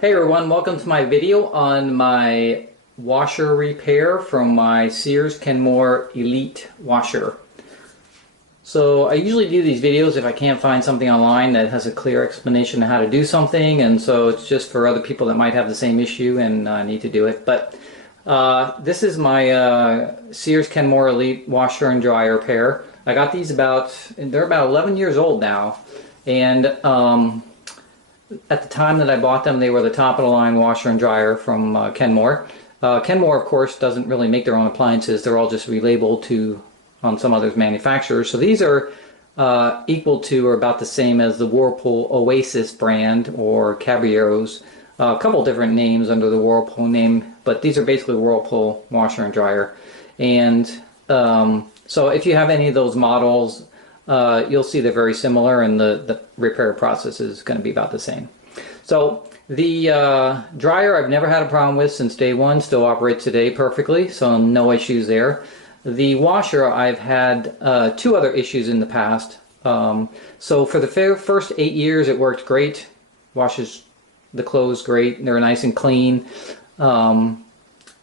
Hey everyone, welcome to my video on my washer repair from my Sears Kenmore Elite washer. So I usually do these videos if I can't find something online that has a clear explanation of how to do something, and so it's just for other people that might have the same issue and need to do it. But this is my Sears Kenmore Elite washer and dryer pair. I got these they're about 11 years old now, and at the time that I bought them, they were the top of the line washer and dryer from Kenmore. Kenmore, of course, doesn't really make their own appliances. They're all just relabeled on some other manufacturers. So these are equal to or about the same as the Whirlpool Oasis brand or Caballeros. A couple different names under the Whirlpool name, but these are basically Whirlpool washer and dryer. And so if you have any of those models, you'll see they're very similar, and the repair process is going to be about the same. So the dryer I've never had a problem with since day one, still operates today perfectly, so no issues there. The washer, I've had two other issues in the past. So for the first 8 years it worked great, washes the clothes great, they're nice and clean. And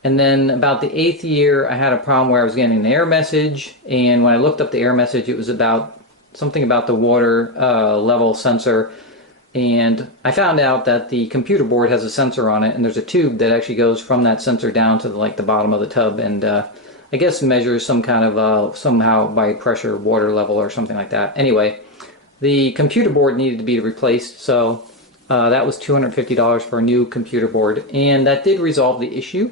then about the 8th year I had a problem where I was getting an error message, and when I looked up the error message it was about something about the water level sensor, and I found out that the computer board has a sensor on it, and there's a tube that actually goes from that sensor down to the bottom of the tub, and I guess measures some kind of somehow by pressure water level or something like that. Anyway, the computer board needed to be replaced, so that was $250 for a new computer board, and that did resolve the issue.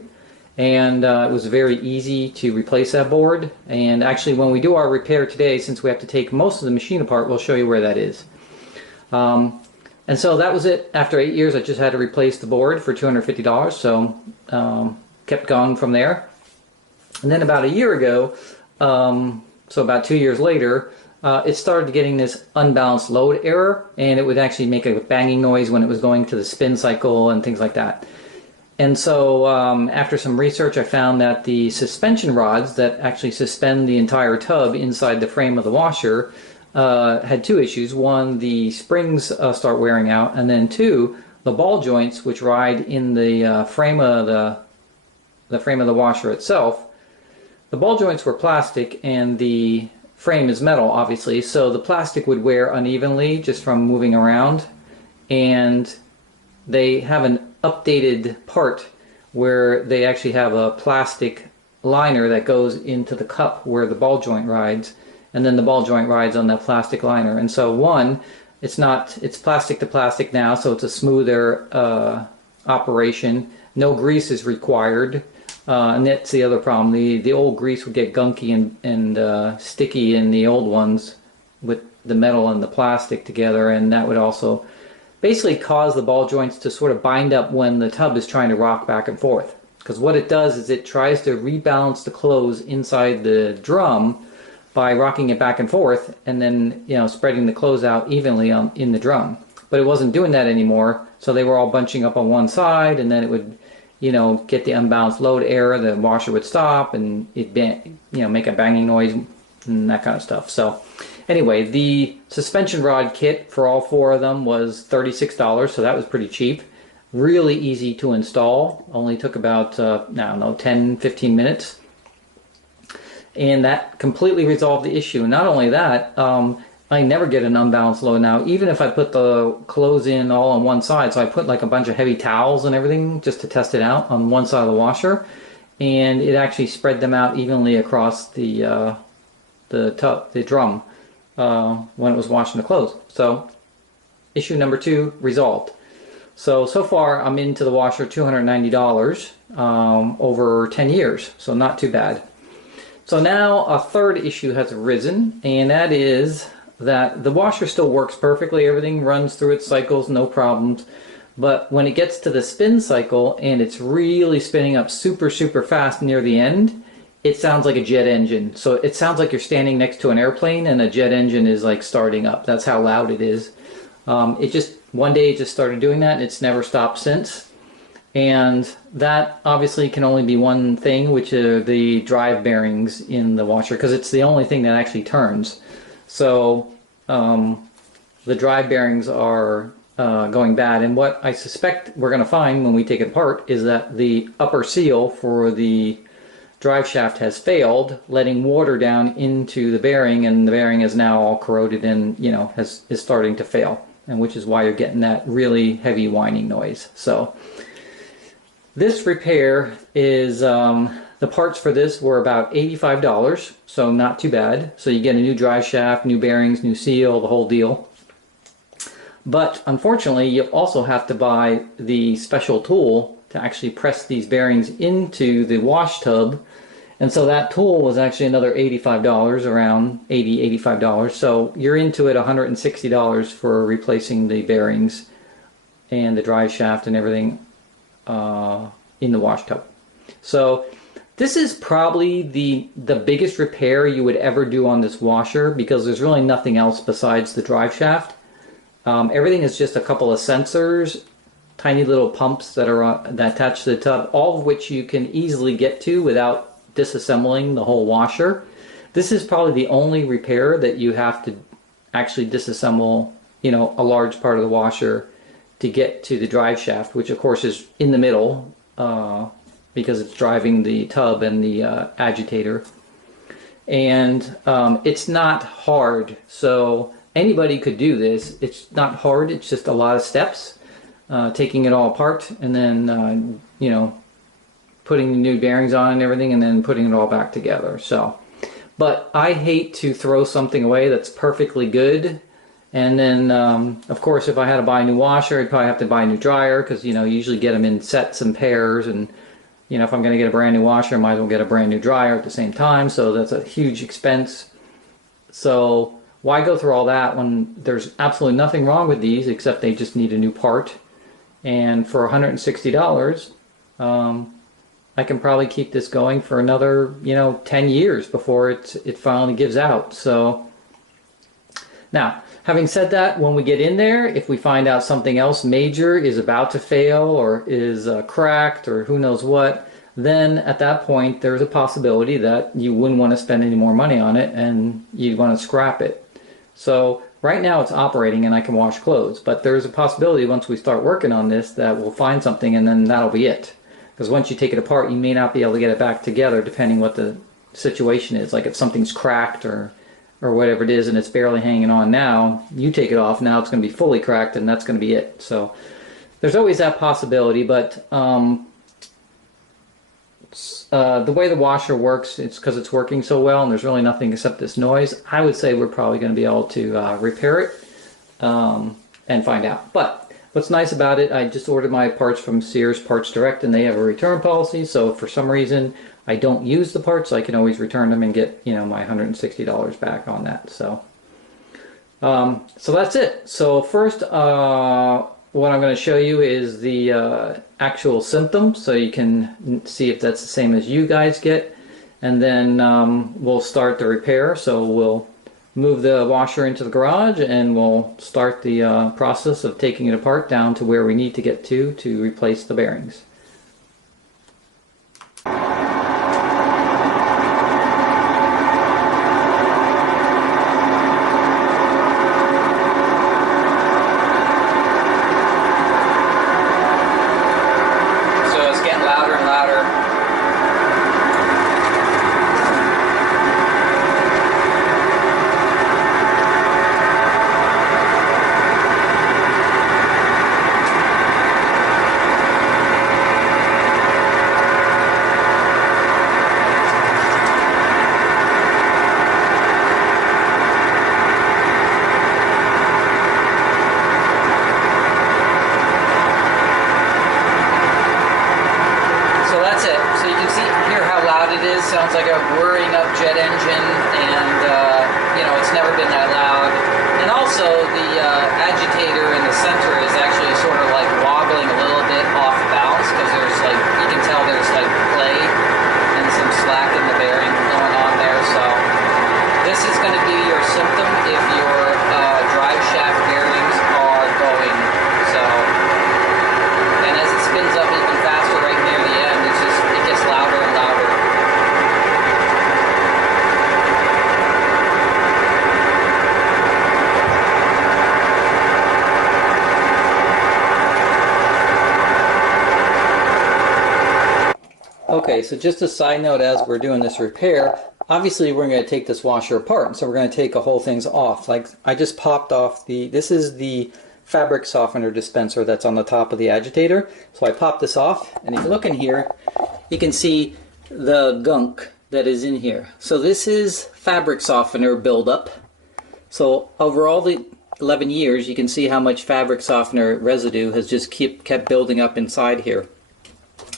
And it was very easy to replace that board. And actually, when we do our repair today, since we have to take most of the machine apart, we'll show you where that is. And so that was it. After 8 years I just had to replace the board for $250, so kept going from there. And then about a year ago, so about 2 years later, it started getting this unbalanced load error, and it would actually make a banging noise when it was going to the spin cycle and things like that. And so after some research I found that the suspension rods that actually suspend the entire tub inside the frame of the washer had two issues. One, the springs start wearing out, and then two, the ball joints which ride in the frame of the washer itself. The ball joints were plastic and the frame is metal, obviously, so the plastic would wear unevenly just from moving around, and they have an updated part where they actually have a plastic liner that goes into the cup where the ball joint rides, and then the ball joint rides on that plastic liner. And so one, it's plastic to plastic now, so it's a smoother operation. No grease is required, and that's the other problem. The old grease would get gunky and sticky in the old ones with the metal and the plastic together, and that would also basically cause the ball joints to sort of bind up when the tub is trying to rock back and forth. Because what it does is it tries to rebalance the clothes inside the drum by rocking it back and forth, and then spreading the clothes out evenly in the drum. But it wasn't doing that anymore, so they were all bunching up on one side, and then it would get the unbalanced load error. The washer would stop, and it'd make a banging noise and that kind of stuff. So anyway, the suspension rod kit for all four of them was $36, so that was pretty cheap. Really easy to install. Only took about, I don't know, 10-15 minutes. And that completely resolved the issue. Not only that, I never get an unbalanced load now, even if I put the clothes in all on one side. So I put like a bunch of heavy towels and everything just to test it out on one side of the washer, and it actually spread them out evenly across the drum when it was washing the clothes. So issue number 2 resolved. So far I'm into the washer $290 over 10 years, so not too bad. So now a third issue has arisen, and that is that the washer still works perfectly. Everything runs through its cycles, no problems. But when it gets to the spin cycle and it's really spinning up super fast near the end, it sounds like a jet engine. So it sounds like you're standing next to an airplane and a jet engine is like starting up. That's how loud it is. One day it just started doing that, and it's never stopped since. And that obviously can only be one thing, which are the drive bearings in the washer, because it's the only thing that actually turns. So the drive bearings are going bad. And what I suspect we're going to find when we take it apart is that the upper seal for the drive shaft has failed, letting water down into the bearing, and the bearing is now all corroded and, you know, is starting to fail, and which is why you're getting that really heavy whining noise. So this repair is, the parts for this were about $85, so not too bad. So you get a new drive shaft, new bearings, new seal, the whole deal. But unfortunately, you also have to buy the special tool to actually press these bearings into the wash tub. And so that tool was actually another $85, around $80, $85. So you're into it $160 for replacing the bearings and the drive shaft and everything in the wash tub. So this is probably the biggest repair you would ever do on this washer, because there's really nothing else besides the drive shaft. Everything is just a couple of sensors, tiny little pumps that are that attach to the tub, all of which you can easily get to without disassembling the whole washer. This is probably the only repair that you have to actually disassemble, you know, a large part of the washer to get to the drive shaft, which of course is in the middle because it's driving the tub and the agitator. And it's not hard, so anybody could do this. It's not hard, it's just a lot of steps, taking it all apart and then you know, putting the new bearings on and everything, and then putting it all back together. So, but I hate to throw something away that's perfectly good. And then of course, if I had to buy a new washer, I'd probably have to buy a new dryer, because, you know, you usually get them in sets and pairs, and, you know, if I'm going to get a brand new washer, I might as well get a brand new dryer at the same time. So that's a huge expense. So why go through all that when there's absolutely nothing wrong with these, except they just need a new part? And for $160, I can probably keep this going for another, you know, 10 years before it finally gives out. So now, having said that, when we get in there, if we find out something else major is about to fail or is cracked or who knows what, then at that point there's a possibility that you wouldn't want to spend any more money on it and you'd want to scrap it. So right now it's operating and I can wash clothes, but there's a possibility once we start working on this that we'll find something and then that'll be it. Because once you take it apart, you may not be able to get it back together depending what the situation is. Like if something's cracked or whatever it is and it's barely hanging on now, you take it off, now it's going to be fully cracked and that's going to be it. So there's always that possibility, but the way the washer works, it's because it's working so well and there's really nothing except this noise. I would say we're probably going to be able to repair it and find out. But what's nice about it, I just ordered my parts from Sears Parts Direct and they have a return policy, so if for some reason I don't use the parts, I can always return them and get, you know, my $160 back on that. So so that's it. So first what I'm going to show you is the actual symptoms, so you can see if that's the same as you guys get, and then we'll start the repair. So we'll move the washer into the garage and we'll start the process of taking it apart down to where we need to get to replace the bearings. Sounds like a whirring up jet engine, and you know, it's never been that loud. And also the agitator in the center is actually sort of like wobbling a little bit off balance, because there's like, you can tell there's like play and some slack in the bearing going on there. So this is going to be your symptom if your drive shaft bearings are going. So, and as it spins up even faster right near the end, it's just, it gets louder and louder. Okay, so just a side note, as we're doing this repair, obviously we're going to take this washer apart, and so we're going to take a whole things off. Like I just popped off this is the fabric softener dispenser that's on the top of the agitator. So I popped this off, and if you look in here, you can see the gunk that is in here. So this is fabric softener buildup. So over all the 11 years, you can see how much fabric softener residue has just kept building up inside here.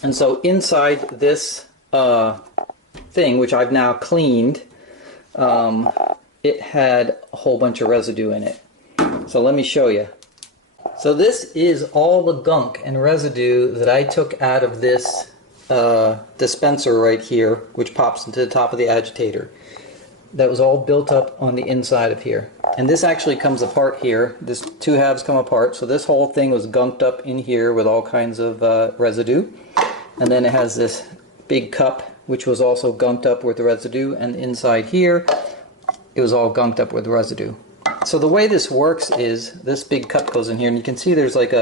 And so inside this thing, which I've now cleaned, it had a whole bunch of residue in it. So let me show you. So this is all the gunk and residue that I took out of this dispenser right here, which pops into the top of the agitator. That was all built up on the inside of here. And this actually comes apart here. This two halves come apart. So this whole thing was gunked up in here with all kinds of residue. And then it has this big cup, which was also gunked up with the residue. And inside here, it was all gunked up with residue. So the way this works is this big cup goes in here, and you can see there's like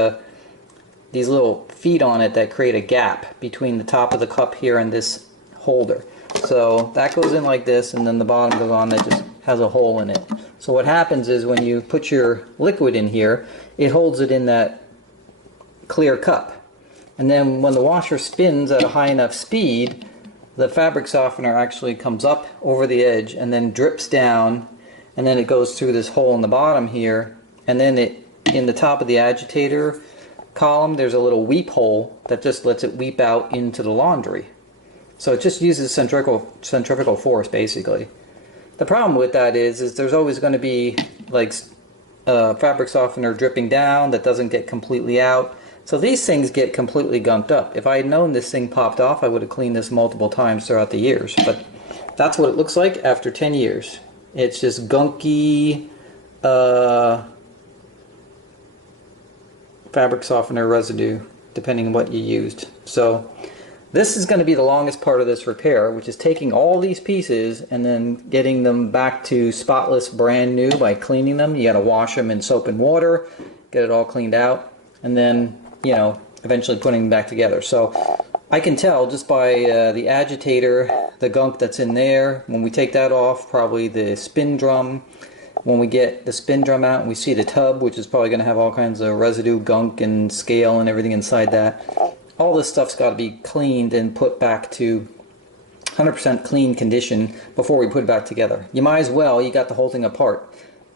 these little feet on it that create a gap between the top of the cup here and this holder. So that goes in like this, and then the bottom goes on, that just has a hole in it. So what happens is when you put your liquid in here, it holds it in that clear cup. And then when the washer spins at a high enough speed, the fabric softener actually comes up over the edge and then drips down, and then it goes through this hole in the bottom here, and then in the top of the agitator column, there's a little weep hole that just lets it weep out into the laundry. So it just uses centrifugal force, basically. The problem with that is there's always going to be like fabric softener dripping down that doesn't get completely out. So these things get completely gunked up. If I had known this thing popped off, I would have cleaned this multiple times throughout the years. But that's what it looks like after 10 years. It's just gunky fabric softener residue, depending on what you used. So this is going to be the longest part of this repair, which is taking all these pieces and then getting them back to spotless, brand new by cleaning them. You got to wash them in soap and water, get it all cleaned out, and then, you know, eventually putting them back together. So I can tell just by the agitator, the gunk that's in there. When we take that off, probably the spin drum. When we get the spin drum out and we see the tub, which is probably going to have all kinds of residue, gunk, and scale and everything inside that. All this stuff's got to be cleaned and put back to 100% clean condition before we put it back together. You might as well, you got the whole thing apart.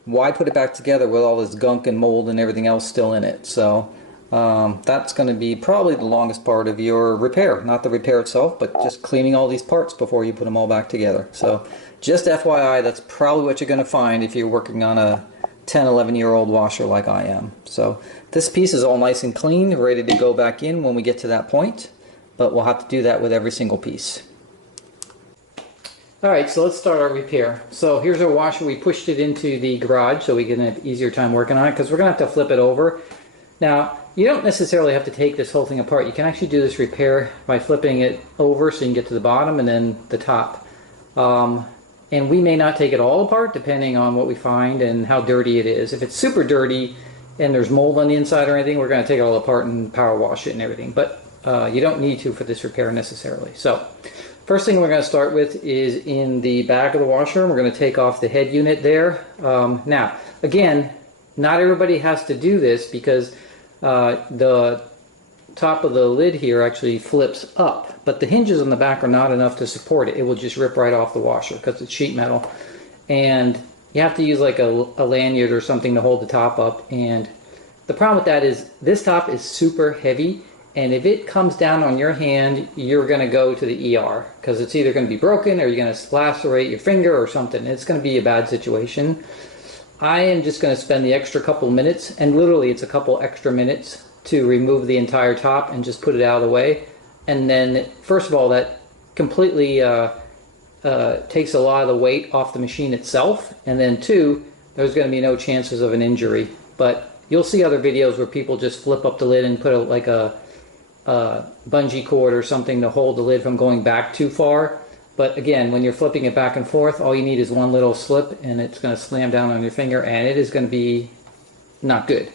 Why put it back together with all this gunk and mold and everything else still in it? So that's going to be probably the longest part of your repair. Not the repair itself, but just cleaning all these parts before you put them all back together. So just FYI, that's probably what you're going to find if you're working on a 10, 11-year-old washer like I am. So this piece is all nice and clean, ready to go back in when we get to that point, but we'll have to do that with every single piece. Alright, so let's start our repair. So here's our washer. We pushed it into the garage so we can have an easier time working on it, because we're going to have to flip it over. Now, you don't necessarily have to take this whole thing apart. You can actually do this repair by flipping it over so you can get to the bottom and then the top. And we may not take it all apart depending on what we find and how dirty it is. If it's super dirty and there's mold on the inside or anything, we're going to take it all apart and power wash it and everything. But you don't need to for this repair necessarily. So first thing we're going to start with is in the back of the washer. We're going to take off the head unit there. Now, again, not everybody has to do this because the top of the lid here actually flips up, but the hinges on the back are not enough to support it. It will just rip right off the washer because it's sheet metal, and you have to use like a lanyard or something to hold the top up. And the problem with that is this top is super heavy, and if it comes down on your hand, you're going to go to the ER because it's either going to be broken or you're going to lacerate your finger or something. It's going to be a bad situation. I am just going to spend the extra couple minutes, and literally it's a couple extra minutes, to remove the entire top and just put it out of the way. And then first of all, that completely takes a lot of the weight off the machine itself, and then two, there's going to be no chances of an injury. But you'll see other videos where people just flip up the lid and put like a bungee cord or something to hold the lid from going back too far. But again, when you're flipping it back and forth, all you need is one little slip and it's going to slam down on your finger, and it is going to be not good.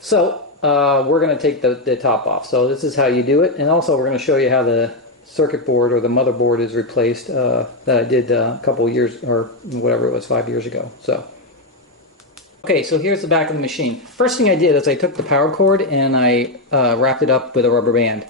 So we're going to take the top off. So this is how you do it, and also we're going to show you how the circuit board or the motherboard is replaced that I did a couple of years, or whatever it was, 5 years ago. So, okay, so here's the back of the machine. First thing I did is I took the power cord and I wrapped it up with a rubber band.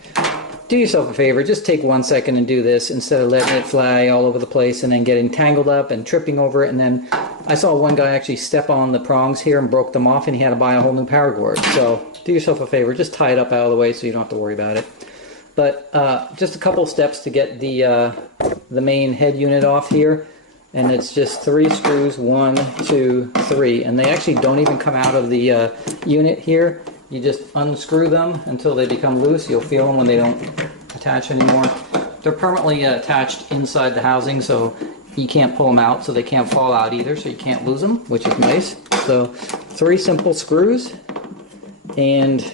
Do yourself a favor, just take 1 second and do this instead of letting it fly all over the place and then getting tangled up and tripping over it. And then I saw one guy actually step on the prongs here and broke them off, and he had to buy a whole new power cord. So do yourself a favor, just tie it up out of the way so you don't have to worry about it. But just a couple steps to get the main head unit off here. And it's just 3 screws, 1, 2, 3. And they actually don't even come out of the unit here. You just unscrew them until they become loose. You'll feel them when they don't attach anymore. They're permanently attached inside the housing, so you can't pull them out, so they can't fall out either, so you can't lose them, which is nice. So 3 simple screws, and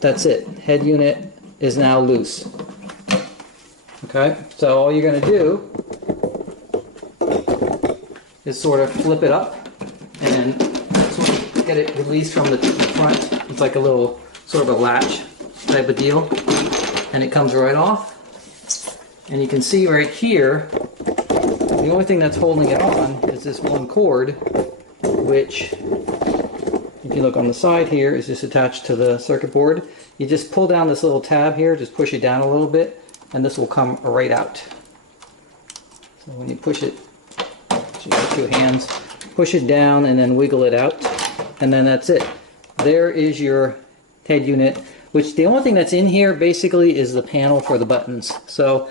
that's it. Head unit is now loose. Okay, so all you're going to do is sort of flip it up and sort of get it released from the front. It's like a little sort of a latch type of deal, and it comes right off. And you can see right here, the only thing that's holding it on is this one cord, which, if you look on the side here, is just attached to the circuit board. You just pull down this little tab here, just push it down a little bit, and this will come right out. So when you push it, you got 2 hands, push it down and then wiggle it out, and then that's it. There is your head unit, which the only thing that's in here basically is the panel for the buttons. So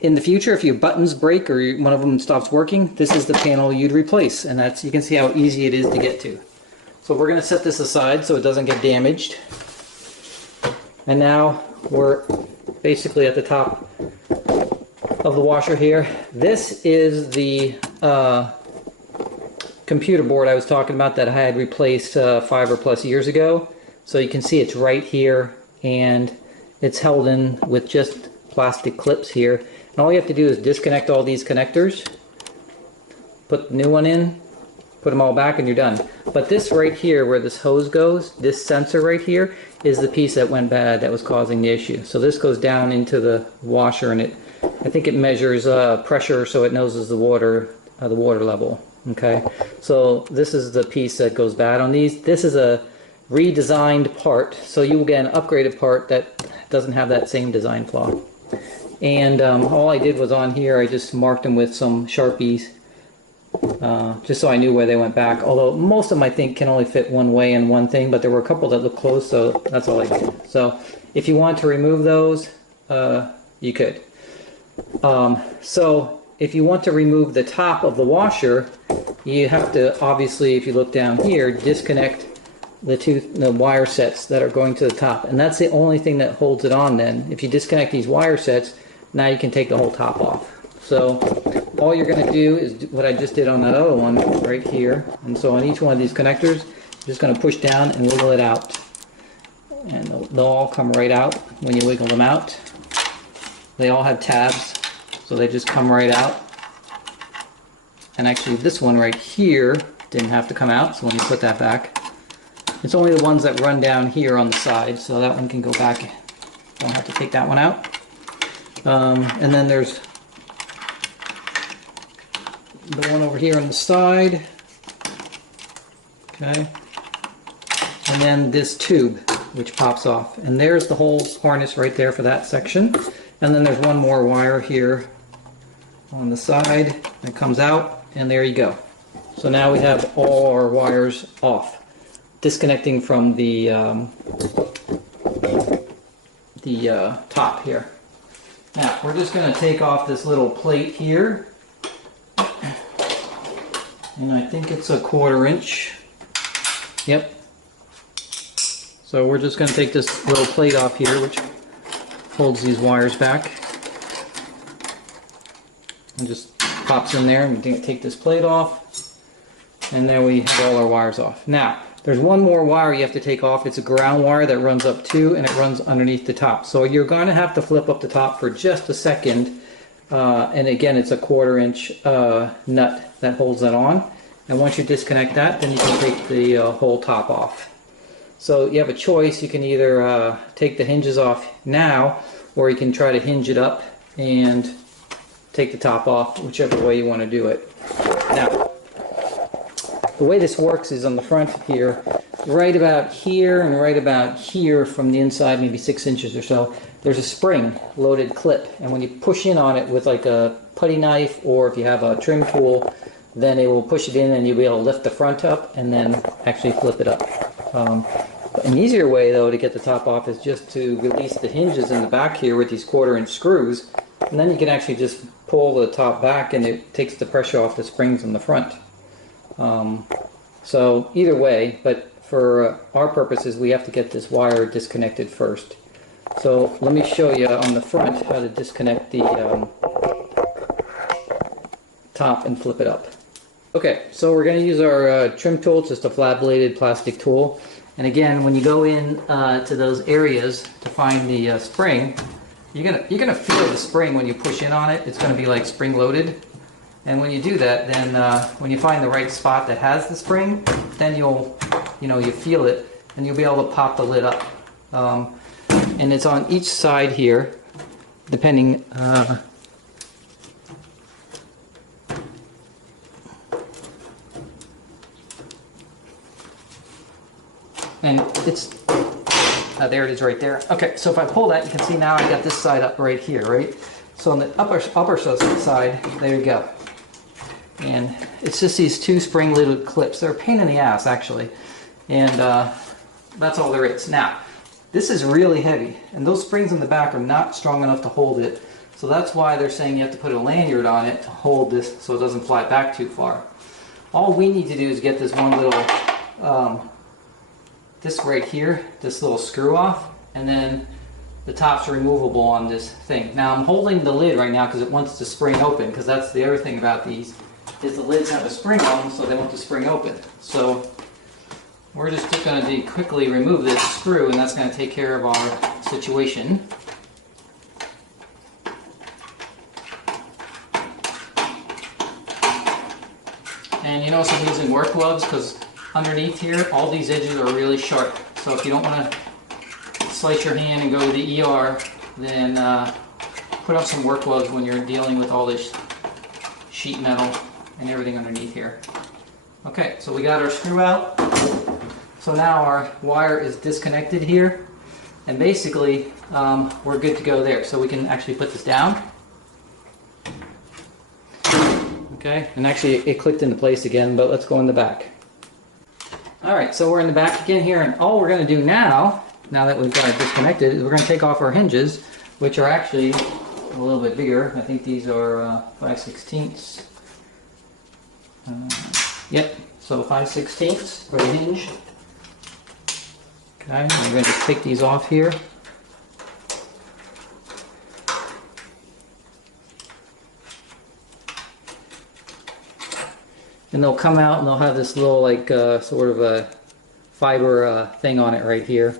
in the future, if your buttons break or one of them stops working, this is the panel you'd replace, and that's, you can see how easy it is to get to. So we're going to set this aside so it doesn't get damaged. And now we're basically at the top of the washer here. This is the computer board I was talking about that I had replaced 5 or plus years ago. So you can see it's right here, and it's held in with just plastic clips here. And all you have to do is disconnect all these connectors, put the new one in, put them all back, and you're done. But this right here where this hose goes, this sensor right here, is the piece that went bad that was causing the issue. So this goes down into the washer, and I think it measures pressure, so it knows the water level. Okay, so this is the piece that goes bad on these. This is a redesigned part, so you will get an upgraded part that doesn't have that same design flaw. And all I did was on here, I just marked them with some Sharpies, just so I knew where they went back. Although most of them I think can only fit one way and one thing, but there were a couple that looked close, so that's all I did. So if you want to remove those, you could. So if you want to remove the top of the washer, you have to, obviously, if you look down here, disconnect the wire sets that are going to the top, and that's the only thing that holds it on. Then if you disconnect these wire sets, now you can take the whole top off. So all you're going to do is what I just did on that other one right here, and so on each one of these connectors, you're just going to push down and wiggle it out, and they'll all come right out when you wiggle them out. They all have tabs, so they just come right out. And actually this one right here didn't have to come out, so let me put that back. It's only the ones that run down here on the side, so that one can go back. Don't have to take that one out. And then there's the one over here on the side. Okay. And then this tube, which pops off. And there's the whole harness right there for that section. And then there's one more wire here on the side that comes out, and there you go. So now we have all our wires off, disconnecting from the top here. Now we're just going to take off this little plate here, and I think it's a 1/4 inch. Yep. So we're just going to take this little plate off here, which holds these wires back, and just pops in there, and we take this plate off, and then we have all our wires off. Now there's one more wire you have to take off. It's a ground wire that runs up too, and it runs underneath the top. So you're going to have to flip up the top for just a second, and again it's a 1/4 inch nut that holds that on. And once you disconnect that, then you can take the whole top off. So you have a choice. You can either take the hinges off now, or you can try to hinge it up and take the top off, whichever way you want to do it. Now, the way this works is on the front here, right about here and right about here from the inside, maybe 6 inches or so, there's a spring-loaded clip, and when you push in on it with like a putty knife, or if you have a trim tool, then it will push it in and you'll be able to lift the front up and then actually flip it up. An easier way though to get the top off is just to release the hinges in the back here with these 1/4-inch screws, and then you can actually just pull the top back and it takes the pressure off the springs in the front. So either way, but for our purposes we have to get this wire disconnected first. So let me show you on the front how to disconnect the top and flip it up. Okay, so we're going to use our trim tool, just a flat-bladed plastic tool. And again, when you go in to those areas to find the spring, you're gonna feel the spring when you push in on it. It's going to be like spring-loaded. And when you do that, then when you find the right spot that has the spring, then you feel it, and you'll be able to pop the lid up. And it's on each side here, depending. And it's, there it is right there. Okay, so if I pull that, you can see now I got this side up right here, right? So on the upper side, there you go. And it's just these 2 spring-loaded clips. They're a pain in the ass, actually. And that's all there is. Now, this is really heavy, and those springs in the back are not strong enough to hold it. So that's why they're saying you have to put a lanyard on it to hold this so it doesn't fly back too far. All we need to do is get this one little this right here, this little screw off, and then the top's removable on this thing. Now I'm holding the lid right now because it wants to spring open, because that's the other thing about these, is the lids have a spring on them, so they want to spring open. So we're just going to quickly remove this screw, and that's going to take care of our situation. And you notice I'm using work gloves because underneath here, all these edges are really sharp. So if you don't want to slice your hand and go to the ER, then put on some work gloves when you're dealing with all this sheet metal and everything underneath here. Okay, so we got our screw out. So now our wire is disconnected here, and basically we're good to go there. So we can actually put this down. Okay, and actually it clicked into place again, but let's go in the back. Alright, so we're in the back again here, and all we're going to do now that we've got it disconnected, is we're going to take off our hinges, which are actually a little bit bigger. I think these are 5/16. Yep, so 5/16 for the hinge. Okay, we're going to just take these off here. And they'll come out and they'll have this little like sort of a fiber thing on it right here.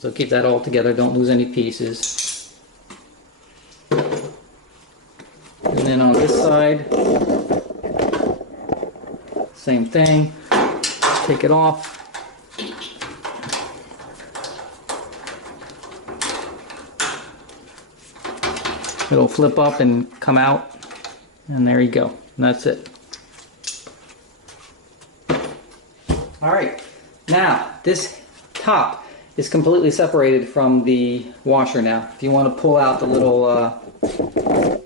So keep that all together, don't lose any pieces. And then on this side, same thing. Take it off. It'll flip up and come out, and there you go. And that's it. Alright, now this top is completely separated from the washer now. If you want to pull out the little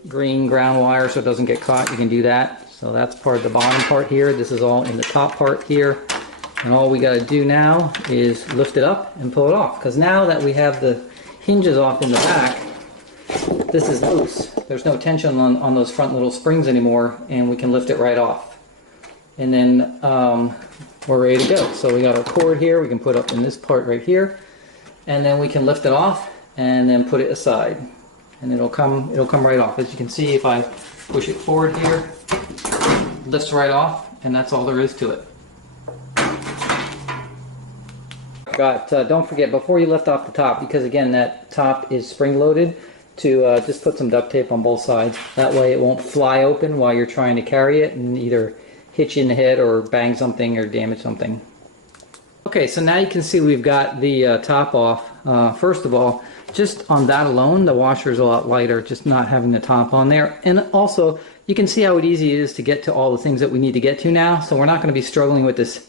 green ground wire so it doesn't get caught, you can do that. So that's part of the bottom part here. This is all in the top part here. And all we got to do now is lift it up and pull it off. Because now that we have the hinges off in the back, this is loose. There's no tension on those front little springs anymore, and we can lift it right off. And then we're ready to go. So we got our cord here, we can put up in this part right here, and then we can lift it off and then put it aside, and it'll come right off. As you can see, if I push it forward here, it lifts right off, and that's all there is to it. Don't forget, before you lift off the top, because again that top is spring loaded, to just put some duct tape on both sides. That way it won't fly open while you're trying to carry it and either hit you in the head or bang something or damage something. Okay. Okay, so now you can see we've got the top off. First of all, just on that alone, the washer is a lot lighter, just not having the top on there. And also, you can see how easy it is to get to all the things that we need to get to now. So we're not going to be struggling with this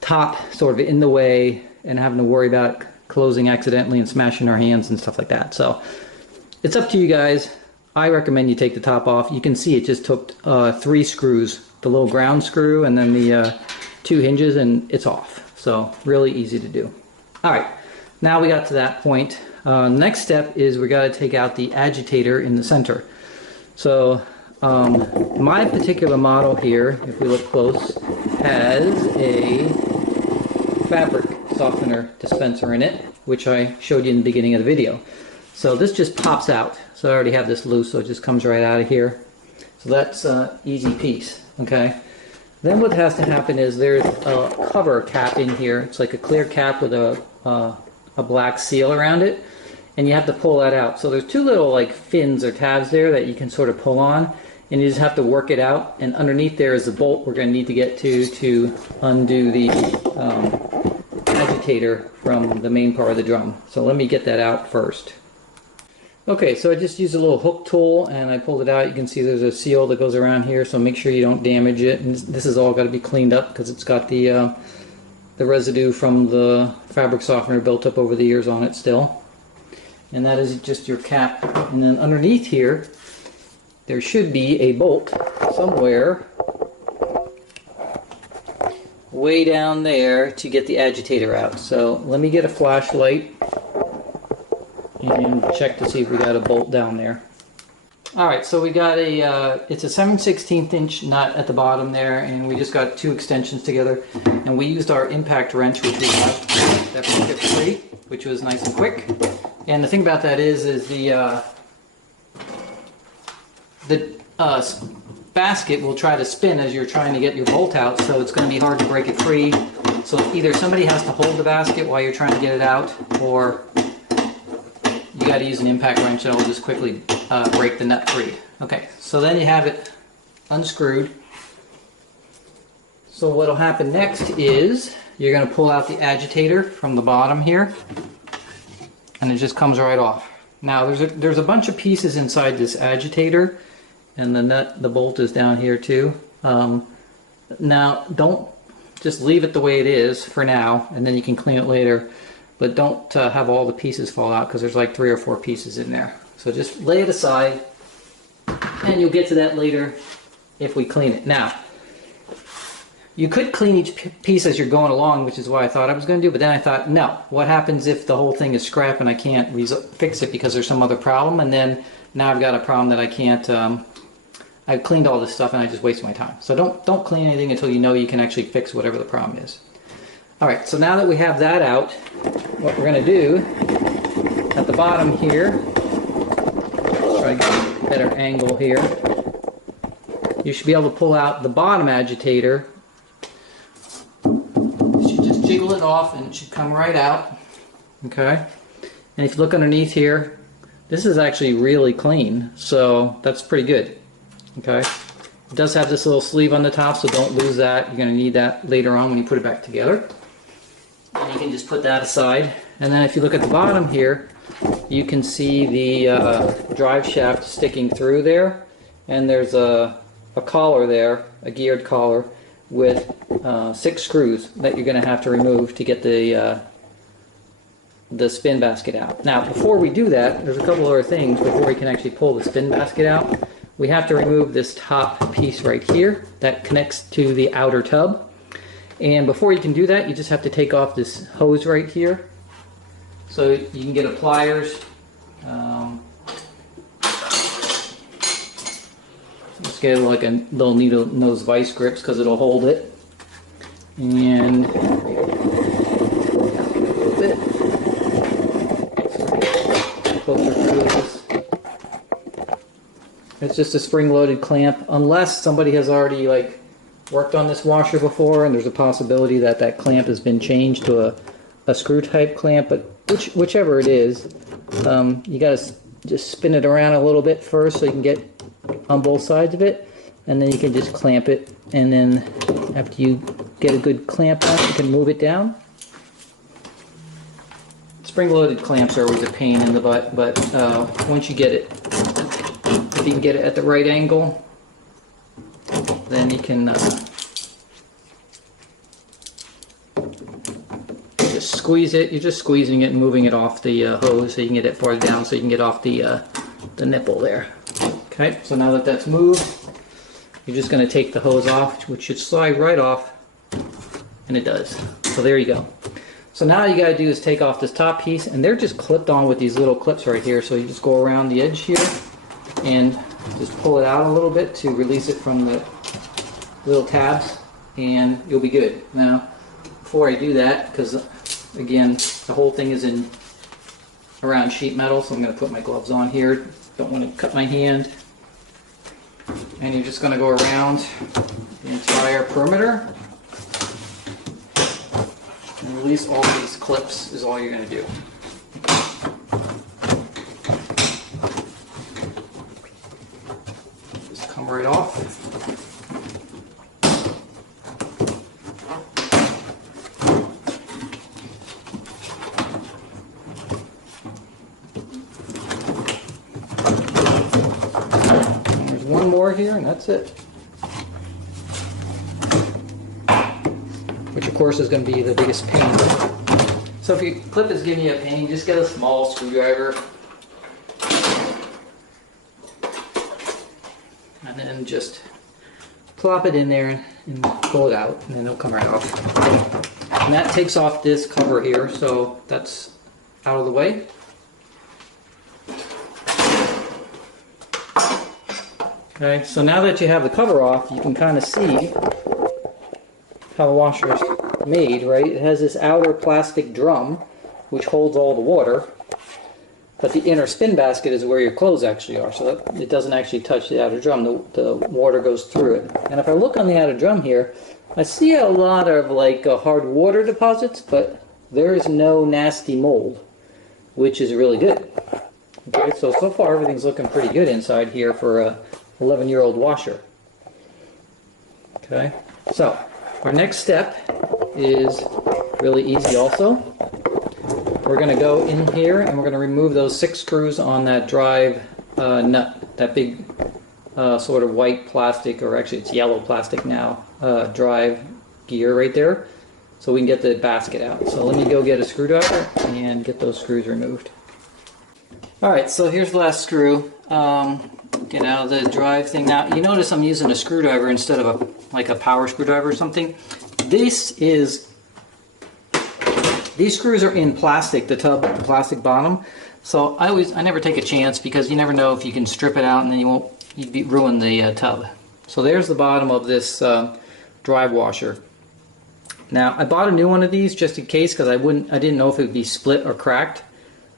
top sort of in the way and having to worry about closing accidentally and smashing our hands and stuff like that. So it's up to you guys. I recommend you take the top off. You can see it just took 3 screws, the little ground screw and then the 2 hinges, and it's off. So really easy to do. All right, now we got to that point. Next step is we got to take out the agitator in the center. So my particular model here, if we look close, has a fabric softener dispenser in it, which I showed you in the beginning of the video. So this just pops out. So I already have this loose, so it just comes right out of here. So that's an easy piece, okay? Then what has to happen is there's a cover cap in here. It's like a clear cap with a black seal around it, and you have to pull that out. So there's 2 little like fins or tabs there that you can sort of pull on, and you just have to work it out. And underneath there is the bolt we're going to need to get to undo the agitator from the main part of the drum. So let me get that out first. Okay, so I just used a little hook tool and I pulled it out. You can see there's a seal that goes around here, so make sure you don't damage it. And this is all got to be cleaned up because it's got the residue from the fabric softener built up over the years on it still. And that is just your cap. And then underneath here, there should be a bolt somewhere way down there to get the agitator out. So let me get a flashlight and check to see if we got a bolt down there. Alright, so we got it's a 7/16 inch nut at the bottom there, and we just got 2 extensions together, and we used our impact wrench, which we have, that broke it free, which was nice and quick. And the thing about that is the basket will try to spin as you're trying to get your bolt out, so it's going to be hard to break it free. So either somebody has to hold the basket while you're trying to get it out, or you got to use an impact wrench that will just quickly break the nut free. Okay, so then you have it unscrewed. So what will happen next is you're going to pull out the agitator from the bottom here, and it just comes right off. Now there's a bunch of pieces inside this agitator, and the bolt is down here too. Now don't just leave it the way it is for now, and then you can clean it later. But don't have all the pieces fall out because there's like 3 or 4 pieces in there. So just lay it aside, and you'll get to that later if we clean it. Now, you could clean each piece as you're going along, which is what I thought I was going to do, but then I thought, no, what happens if the whole thing is scrap and I can't fix it because there's some other problem, and then now I've got a problem that I can't, I've cleaned all this stuff and I just waste my time. So don't clean anything until you know you can actually fix whatever the problem is. Alright, so now that we have that out, what we're going to do at the bottom here, try to get a better angle here, you should be able to pull out the bottom agitator. You should just jiggle it off and it should come right out. Okay? And if you look underneath here, this is actually really clean, so that's pretty good. Okay? It does have this little sleeve on the top, so don't lose that. You're going to need that later on when you put it back together. And you can just put that aside. And then if you look at the bottom here, you can see the drive shaft sticking through there. And there's a collar there, a geared collar, with 6 screws that you're going to have to remove to get the spin basket out. Now, before we do that, there's a couple other things before we can actually pull the spin basket out. We have to remove this top piece right here that connects to the outer tub. And before you can do that, you just have to take off this hose right here. So you can get a pliers. Let's get like a little needle nose vice grips because it'll hold it. And a little bit. Closer through this. It's just a spring-loaded clamp, unless somebody has already like worked on this washer before, and there's a possibility that that clamp has been changed to a screw-type clamp. But whichever it is, you got to just spin it around a little bit first so you can get on both sides of it, and then you can just clamp it. And then after you get a good clamp on it, you can move it down. Spring-loaded clamps are always a pain in the butt, but once you get it, if you can get it at the right angle, then you can just squeeze it. You're just squeezing it and moving it off the hose so you can get it farther down so you can get off the nipple there. Okay, so now that that's moved, you're just going to take the hose off, which should slide right off, and it does. So there you go. So now all you got to do is take off this top piece, and they're just clipped on with these little clips right here. So you just go around the edge here and just pull it out a little bit to release it from the little tabs, and you'll be good. Now, before I do that, because again, the whole thing is in around sheet metal, so I'm going to put my gloves on here. Don't want to cut my hand. And you're just going to go around the entire perimeter and release all these clips is all you're going to do. Just come right off. One more here and that's it. Which of course is going to be the biggest pain. So if your clip is giving you a pain, just get a small screwdriver and then just plop it in there and pull it out, and then it'll come right off. And that takes off this cover here, so that's out of the way. Okay, so now that you have the cover off, you can kind of see how the washer is made, right? It has this outer plastic drum, which holds all the water, but the inner spin basket is where your clothes actually are, so that it doesn't actually touch the outer drum. The water goes through it. And if I look on the outer drum here, I see a lot of like hard water deposits, but there is no nasty mold, which is really good. Okay, so far everything's looking pretty good inside here for a 11-year-old washer. Okay, so our next step is really easy also. We're going to go in here and we're going to remove those 6 screws on that drive nut, that big sort of white plastic, or actually it's yellow plastic now, drive gear right there, so we can get the basket out. So let me go get a screwdriver and get those screws removed. Alright, so here's the last screw. Get out of the drive thing. Now, you notice I'm using a screwdriver instead of like a power screwdriver or something. These screws are in plastic, the tub, the plastic bottom. So I never take a chance, because you never know if you can strip it out and then you'd ruin the tub. So there's the bottom of this drive washer. Now, I bought a new one of these just in case, because I didn't know if it would be split or cracked.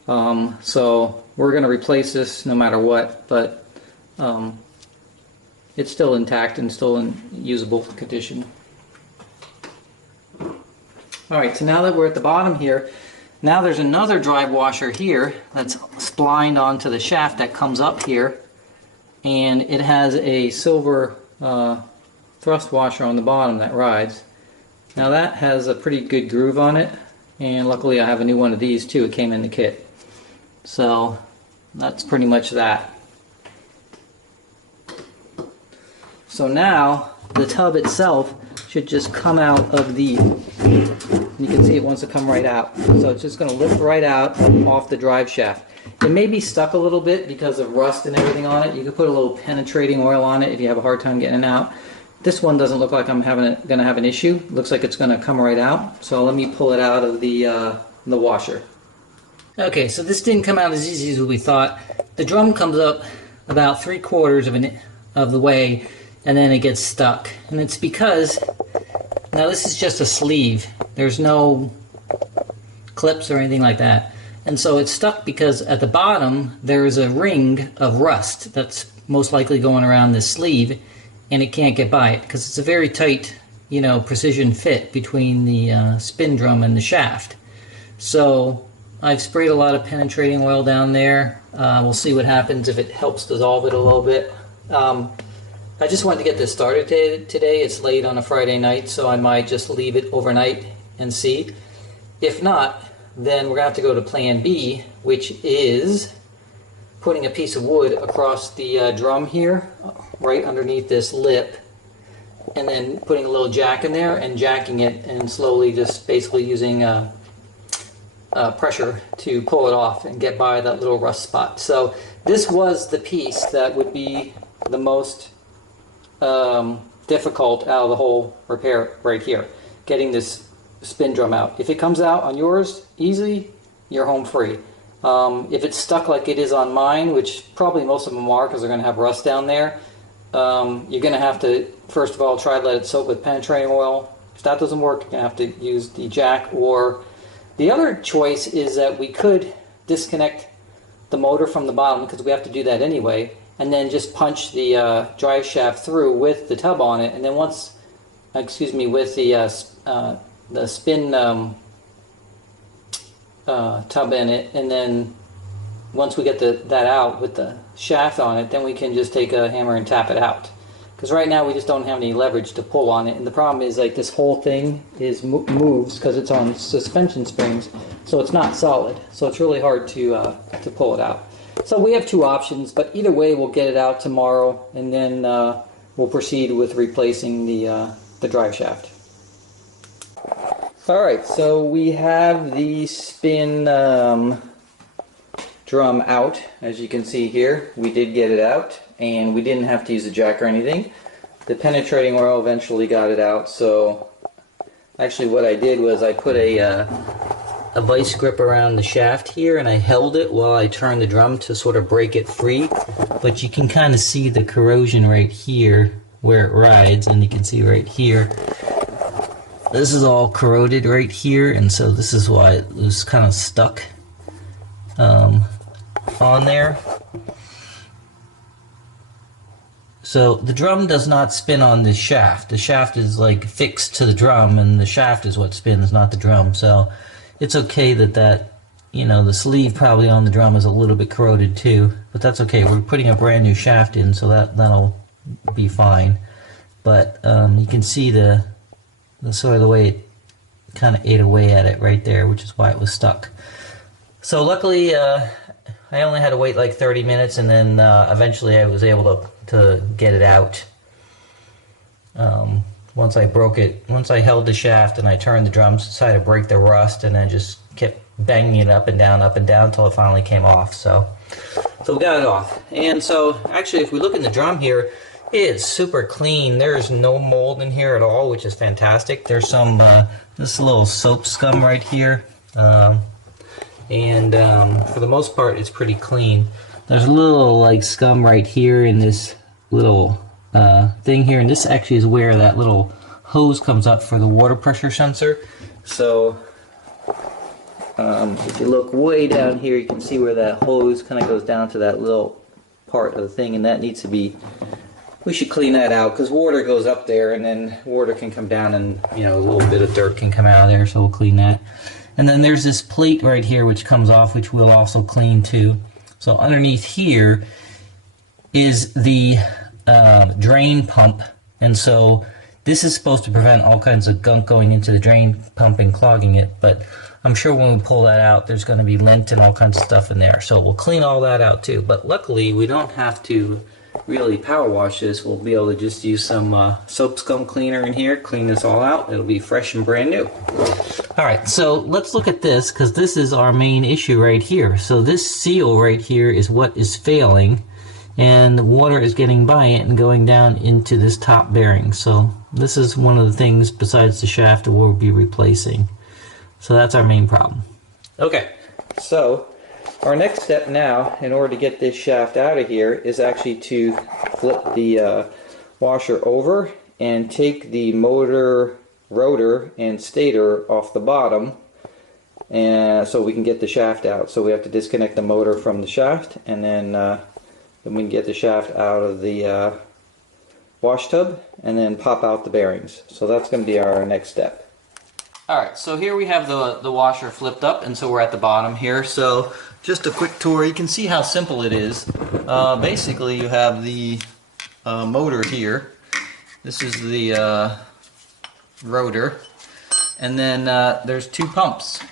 So we're going to replace this no matter what, but it's still intact and still in usable condition. Alright, so now that we're at the bottom here, now there's another drive washer here that's splined onto the shaft that comes up here, and it has a silver thrust washer on the bottom that rides. Now that has a pretty good groove on it, and luckily I have a new one of these too. It came in the kit. So that's pretty much that. So now the tub itself should just come out of the, you can see it wants to come right out. So it's just going to lift right out off the drive shaft. It may be stuck a little bit because of rust and everything on it. You could put a little penetrating oil on it if you have a hard time getting it out. This one doesn't look like I'm going to have an issue. It looks like it's going to come right out. So let me pull it out of the washer. Okay, so this didn't come out as easy as we thought. The drum comes up about 3/4 of the way, and then it gets stuck. And it's because, now this is just a sleeve. There's no clips or anything like that. And so it's stuck because at the bottom there is a ring of rust that's most likely going around this sleeve, and it can't get by it because it's a very tight, precision fit between the spin drum and the shaft. So I've sprayed a lot of penetrating oil down there. We'll see what happens if it helps dissolve it a little bit. I just wanted to get this started today. It's late on a Friday night, so I might just leave it overnight and see. If not, then we're going to have to go to plan B, which is putting a piece of wood across the drum here, right underneath this lip, and then putting a little jack in there and jacking it and slowly just basically using pressure to pull it off and get by that little rust spot. So this was the piece that would be the most difficult out of the whole repair right here, getting this spin drum out. If it comes out on yours easy, you're home free. If it's stuck like it is on mine, which probably most of them are because they're going to have rust down there, you're going to have to, first of all, try to let it soak with penetrating oil. If that doesn't work, you're going to have to use the jack, or the other choice is that we could disconnect the motor from the bottom, because we have to do that anyway, and then just punch the drive shaft through with the tub on it, and then once, with the spin tub in it, and then once we get that out with the shaft on it, then we can just take a hammer and tap it out. Because right now we just don't have any leverage to pull on it, and the problem is like this whole thing is moves because it's on suspension springs, so it's not solid. So it's really hard to pull it out. So we have two options, but either way we'll get it out tomorrow, and then we'll proceed with replacing the drive shaft. Alright, so we have the spin drum out, as you can see here. We did get it out, and we didn't have to use a jack or anything. The penetrating oil eventually got it out, so actually what I did was I put a vice grip around the shaft here, and I held it while I turned the drum to sort of break it free. But you can kind of see the corrosion right here where it rides, and you can see right here this is all corroded right here, and so this is why it was kind of stuck on there. So the drum does not spin on this shaft. The shaft is like fixed to the drum, and the shaft is what spins, not the drum. So it's okay that you know, the sleeve probably on the drum is a little bit corroded too, but that's okay. We're putting a brand new shaft in, so that'll be fine. But you can see the sort of the way it kind of ate away at it right there, which is why it was stuck. So luckily I only had to wait like 30 minutes, and then eventually I was able to get it out. Once I held the shaft and I turned the drums to try to break the rust, and then just kept banging it up and down until it finally came off. So we got it off. And so actually if we look in the drum here, it's super clean. There's no mold in here at all, which is fantastic. There's some this little soap scum right here, and for the most part it's pretty clean. There's a little like scum right here in this little thing here, and this actually is where that little hose comes up for the water pressure sensor. So if you look way down here, you can see where that hose kind of goes down to that little part of the thing, and that needs to be, we should clean that out, because water goes up there, and then water can come down, and you know, a little bit of dirt can come out of there, so we'll clean that. And then there's this plate right here which comes off, which we'll also clean too. So underneath here is the drain pump, and so this is supposed to prevent all kinds of gunk going into the drain pump and clogging it, but I'm sure when we pull that out there's going to be lint and all kinds of stuff in there, so we'll clean all that out too. But luckily we don't have to really power wash this. We'll be able to just use some soap scum cleaner in here, clean this all out. It'll be fresh and brand new. Alright, so let's look at this, because this is our main issue right here. So this seal right here is what is failing, and the water is getting by it and going down into this top bearing. So this is one of the things besides the shaft that we'll be replacing. So that's our main problem. Okay, so our next step now, in order to get this shaft out of here, is actually to flip the washer over and take the motor rotor and stator off the bottom, and so we can get the shaft out. So we have to disconnect the motor from the shaft, and then we can get the shaft out of the wash tub and then pop out the bearings. So that's going to be our next step. Alright, so here we have the washer flipped up, and so we're at the bottom here. So just a quick tour. You can see how simple it is. Basically you have the motor here. This is the rotor, and then there's two pumps.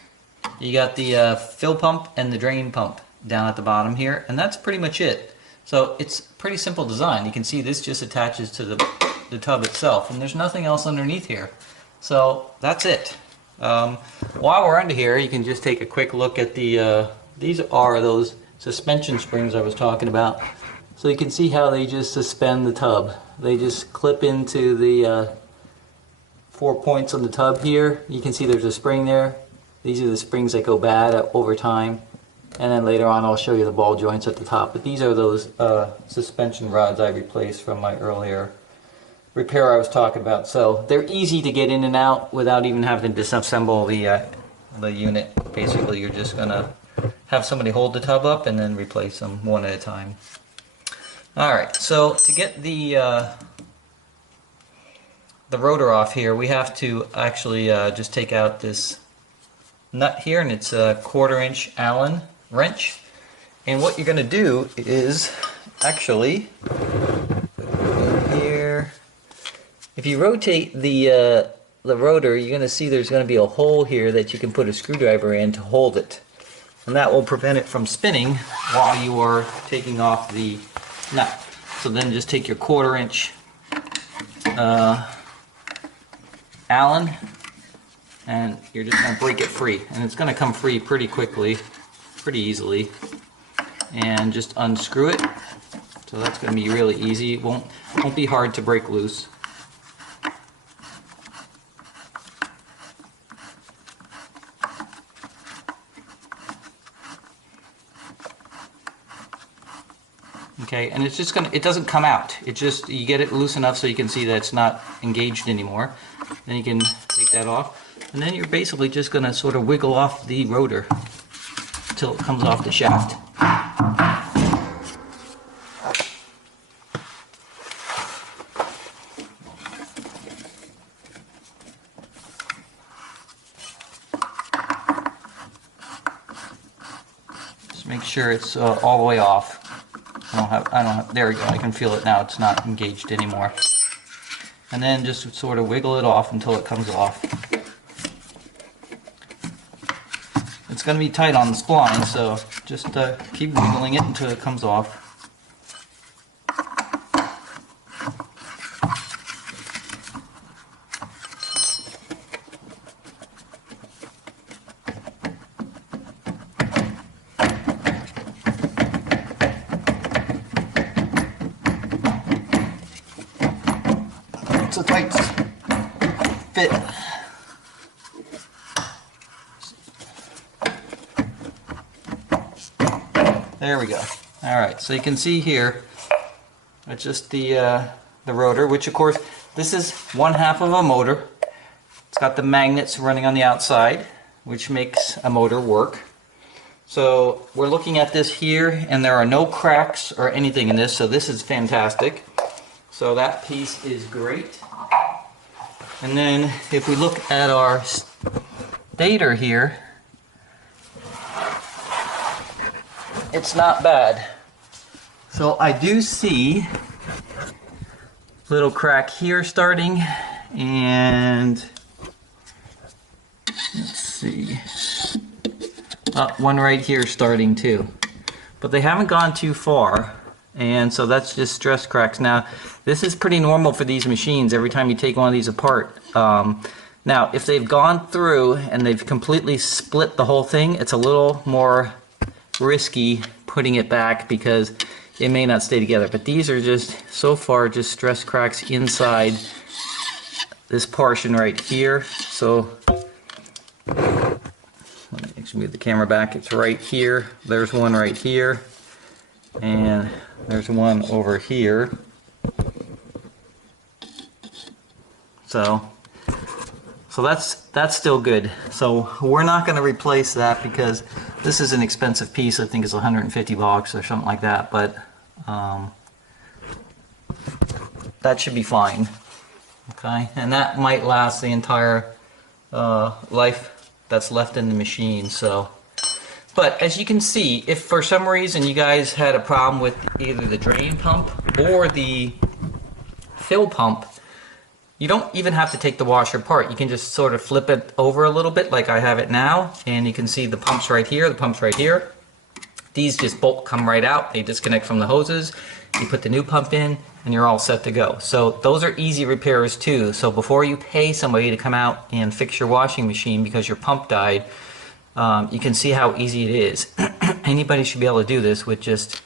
You got the fill pump and the drain pump down at the bottom here, and that's pretty much it. So it's pretty simple design. You can see this just attaches to the tub itself, and there's nothing else underneath here. So that's it. While we're under here, you can just take a quick look at the, these are those suspension springs I was talking about. So you can see how they just suspend the tub. They just clip into the 4 points on the tub here. You can see there's a spring there. These are the springs that go bad over time. And then later on I'll show you the ball joints at the top. But these are those suspension rods I replaced from my earlier repair I was talking about. So they're easy to get in and out without even having to disassemble the unit. Basically you're just going to have somebody hold the tub up and then replace them one at a time. Alright, so to get the rotor off here, we have to actually just take out this nut here, and it's a 1/4 inch Allen wrench. And what you're going to do is actually here, if you rotate the rotor, you're going to see there's going to be a hole here that you can put a screwdriver in to hold it, and that will prevent it from spinning while you are taking off the nut. So then just take your 1/4 inch Allen, and you're just going to break it free, and it's going to come free pretty quickly, pretty easily, and just unscrew it. So that's going to be really easy. It won't be hard to break loose. Okay, and it's just it doesn't come out. It just, you get it loose enough so you can see that it's not engaged anymore. Then you can take that off, and then you're basically just going to sort of wiggle off the rotor until it comes off the shaft. Just make sure it's all the way off. I don't have, there we go, I can feel it now, it's not engaged anymore. And then just sort of wiggle it off until it comes off. It's going to be tight on the spline, so just keep wiggling it until it comes off. It's a tight fit. There we go. Alright, so you can see here, it's just the rotor, which of course, this is 1/2 of a motor. It's got the magnets running on the outside, which makes a motor work. So we're looking at this here, and there are no cracks or anything in this, so this is fantastic. So that piece is great. And then if we look at our stator here, it's not bad. So I do see a little crack here starting, and let's see, one right here starting too. But they haven't gone too far, and so that's just stress cracks. Now this is pretty normal for these machines every time you take one of these apart. Now if they've gone through and they've completely split the whole thing, it's a little more risky putting it back because it may not stay together. But these are just, so far, just stress cracks inside this portion right here. So let me just move the camera back. It's right here. There's one right here, and there's one over here. So that's still good. So we're not going to replace that because this is an expensive piece. I think it's 150 bucks or something like that, but that should be fine. Okay, and that might last the entire life that's left in the machine. So, but as you can see, if for some reason you guys had a problem with either the drain pump or the fill pump, You don't even have to take the washer apart. You can just sort of flip it over a little bit like I have it now, and you can see the pumps right here, the pumps right here. These just bolt come right out. They disconnect from the hoses. You put the new pump in, and you're all set to go. So those are easy repairs too. So before you pay somebody to come out and fix your washing machine because your pump died, you can see how easy it is. Anybody should be able to do this with just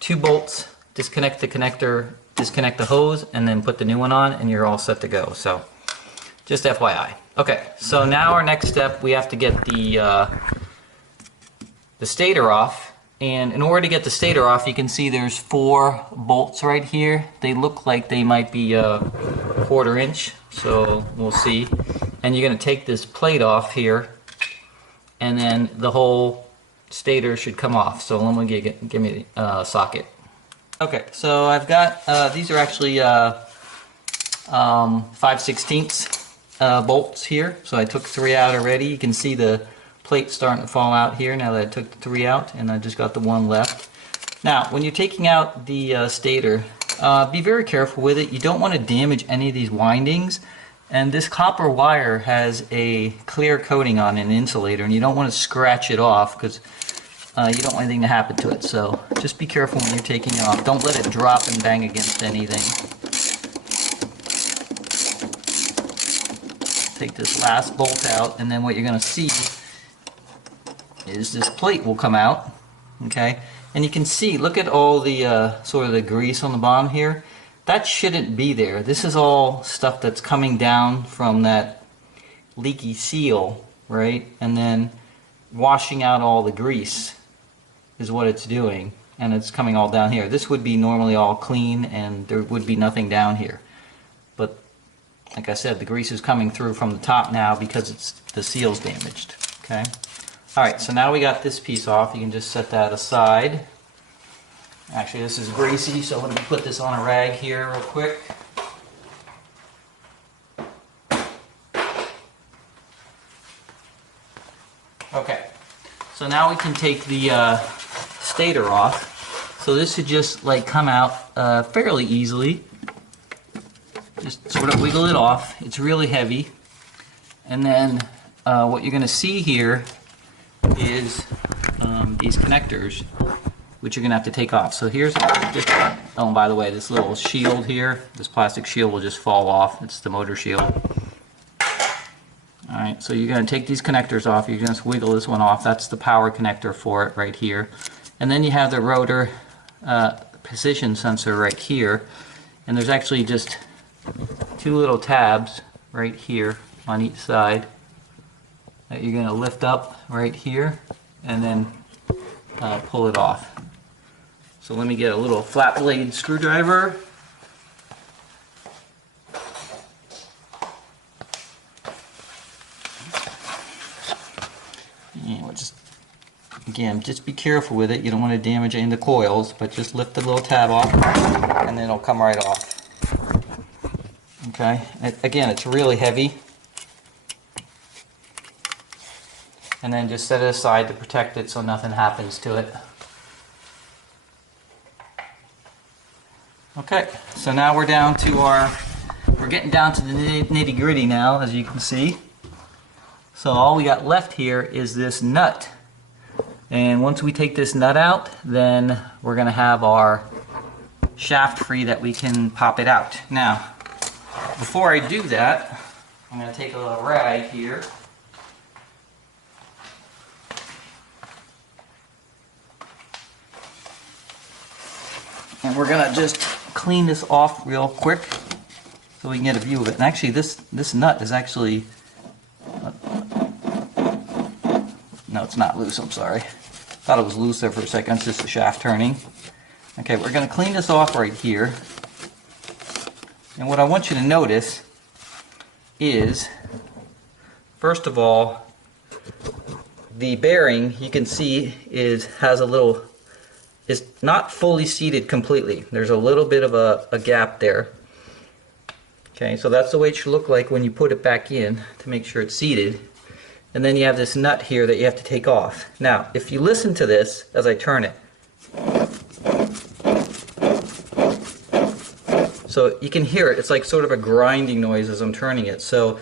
2 bolts, disconnect the connector, disconnect the hose, and then put the new one on, and you're all set to go. So just FYI. Okay, so now our next step, we have to get the stator off. And in order to get the stator off, you can see there's 4 bolts right here. They look like they might be a 1/4 inch, so we'll see. And you're going to take this plate off here, and then the whole stator should come off. So let me give me a socket. Okay, so I've got, these are actually 5/16 bolts here. So I took 3 out already. You can see the plate starting to fall out here now that I took the 3 out, and I just got the 1 left. Now, when you're taking out the stator, be very careful with it. You don't want to damage any of these windings. And this copper wire has a clear coating on an insulator, and you don't want to scratch it off because you don't want anything to happen to it. So just be careful when you're taking it off. Don't let it drop and bang against anything. Take this last bolt out, and then what you're going to see is this plate will come out. Okay, and you can see, look at all the sort of the grease on the bottom here. That shouldn't be there. This is all stuff that's coming down from that leaky seal, right? And then washing out all the grease is what it's doing, and it's coming all down here. This would be normally all clean and there would be nothing down here. But like I said, the grease is coming through from the top now because the seal's damaged. Okay. Alright, so now we got this piece off. You can just set that aside. Actually, this is greasy, so let me put this on a rag here real quick. Okay, so now we can take the stator off. So this should just like come out fairly easily. Just sort of wiggle it off. It's really heavy. And then what you're going to see here is these connectors, which you're going to have to take off. So here's just, oh, and by the way, this little shield here, this plastic shield will just fall off. It's the motor shield. Alright, so you're going to take these connectors off. You're going to wiggle this one off. That's the power connector for it right here. And then you have the rotor position sensor right here. And there's actually just 2 little tabs right here on each side that you're going to lift up right here and then pull it off. So let me get a little flat blade screwdriver. And we'll just, again, just be careful with it. You don't want to damage any of the coils, but just lift the little tab off and then it'll come right off. Okay, again, it's really heavy. And then just set it aside to protect it so nothing happens to it. Okay, so now we're down to we're getting down to the nitty gritty now, as you can see. So all we got left here is this nut. And once we take this nut out, then we're going to have our shaft free that we can pop it out. Now, before I do that, I'm going to take a little rag here. And we're going to just clean this off real quick so we can get a view of it. And actually this nut is actually, no, it's not loose, I'm sorry. Thought it was loose there for a second, it's just the shaft turning. Okay, we're going to clean this off right here. And what I want you to notice is, first of all, the bearing, you can see, has a little, is not fully seated completely. There's a little bit of a gap there. Okay, so that's the way it should look like when you put it back in to make sure it's seated. And then you have this nut here that you have to take off. Now, if you listen to this as I turn it. So you can hear it. It's like sort of a grinding noise as I'm turning it. So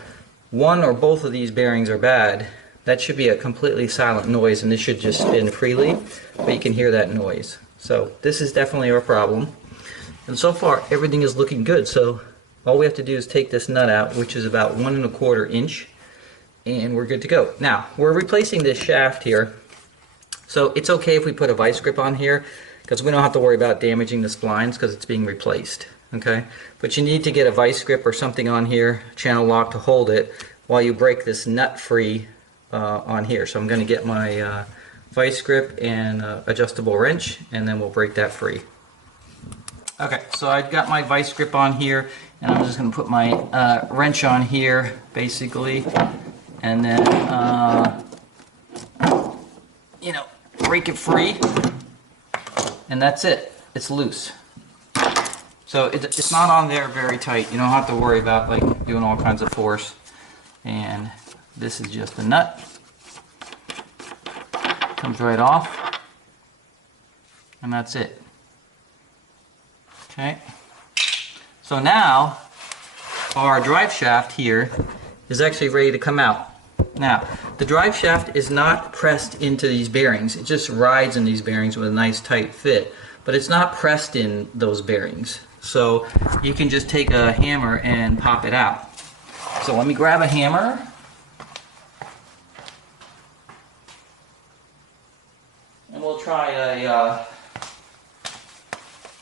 one or both of these bearings are bad. That should be a completely silent noise, and this should just spin freely, but you can hear that noise. So this is definitely our problem. And so far everything is looking good. So all we have to do is take this nut out, which is about 1 1/4 inch, and we're good to go. Now we're replacing this shaft here. So it's okay if we put a vice grip on here, because we don't have to worry about damaging the splines because it's being replaced. Okay, but you need to get a vice grip or something on here, channel lock, to hold it while you break this nut free on here. So I'm going to get my vice grip and adjustable wrench, and then we'll break that free. Okay, so I've got my vice grip on here, and I'm just going to put my wrench on here basically, and then you know, break it free, and that's it. It's loose. So it's not on there very tight. You don't have to worry about like doing all kinds of force. And this is just the nut. Comes right off. And that's it. Okay. So now our drive shaft here is actually ready to come out. Now, the drive shaft is not pressed into these bearings. It just rides in these bearings with a nice tight fit. But it's not pressed in those bearings. So you can just take a hammer and pop it out. So let me grab a hammer. And we'll try a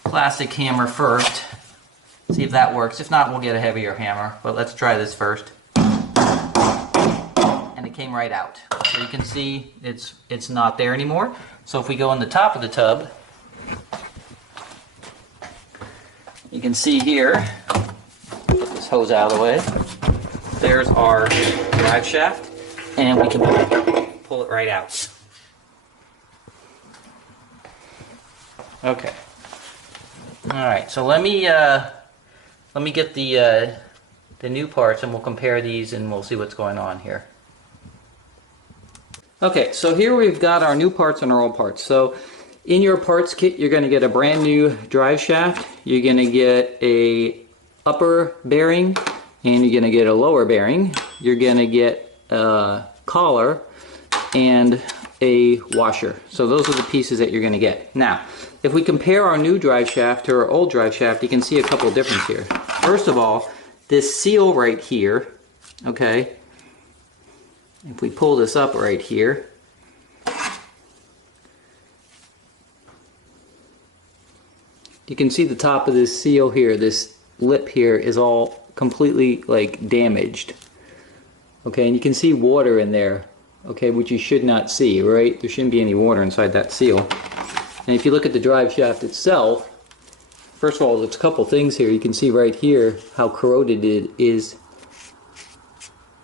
plastic hammer first. See if that works. If not, we'll get a heavier hammer. But let's try this first. And it came right out. So you can see it's not there anymore. So if we go in the top of the tub, you can see here, get this hose out of the way, there's our drive shaft, and we can pull it right out. Okay. Alright, so let me get the new parts, and we'll compare these and we'll see what's going on here. Okay, so here we've got our new parts and our old parts. So in your parts kit, you're going to get a brand new drive shaft, you're going to get a upper bearing, and you're going to get a lower bearing. You're going to get a collar and a washer. So those are the pieces that you're going to get. Now, if we compare our new drive shaft to our old drive shaft, you can see a couple of differences here. First of all, this seal right here, okay, if we pull this up right here, you can see the top of this seal here, this lip here is all completely like damaged. Okay, and you can see water in there, okay, which you should not see, right? There shouldn't be any water inside that seal. And if you look at the drive shaft itself, first of all, there's a couple things here. You can see right here how corroded it is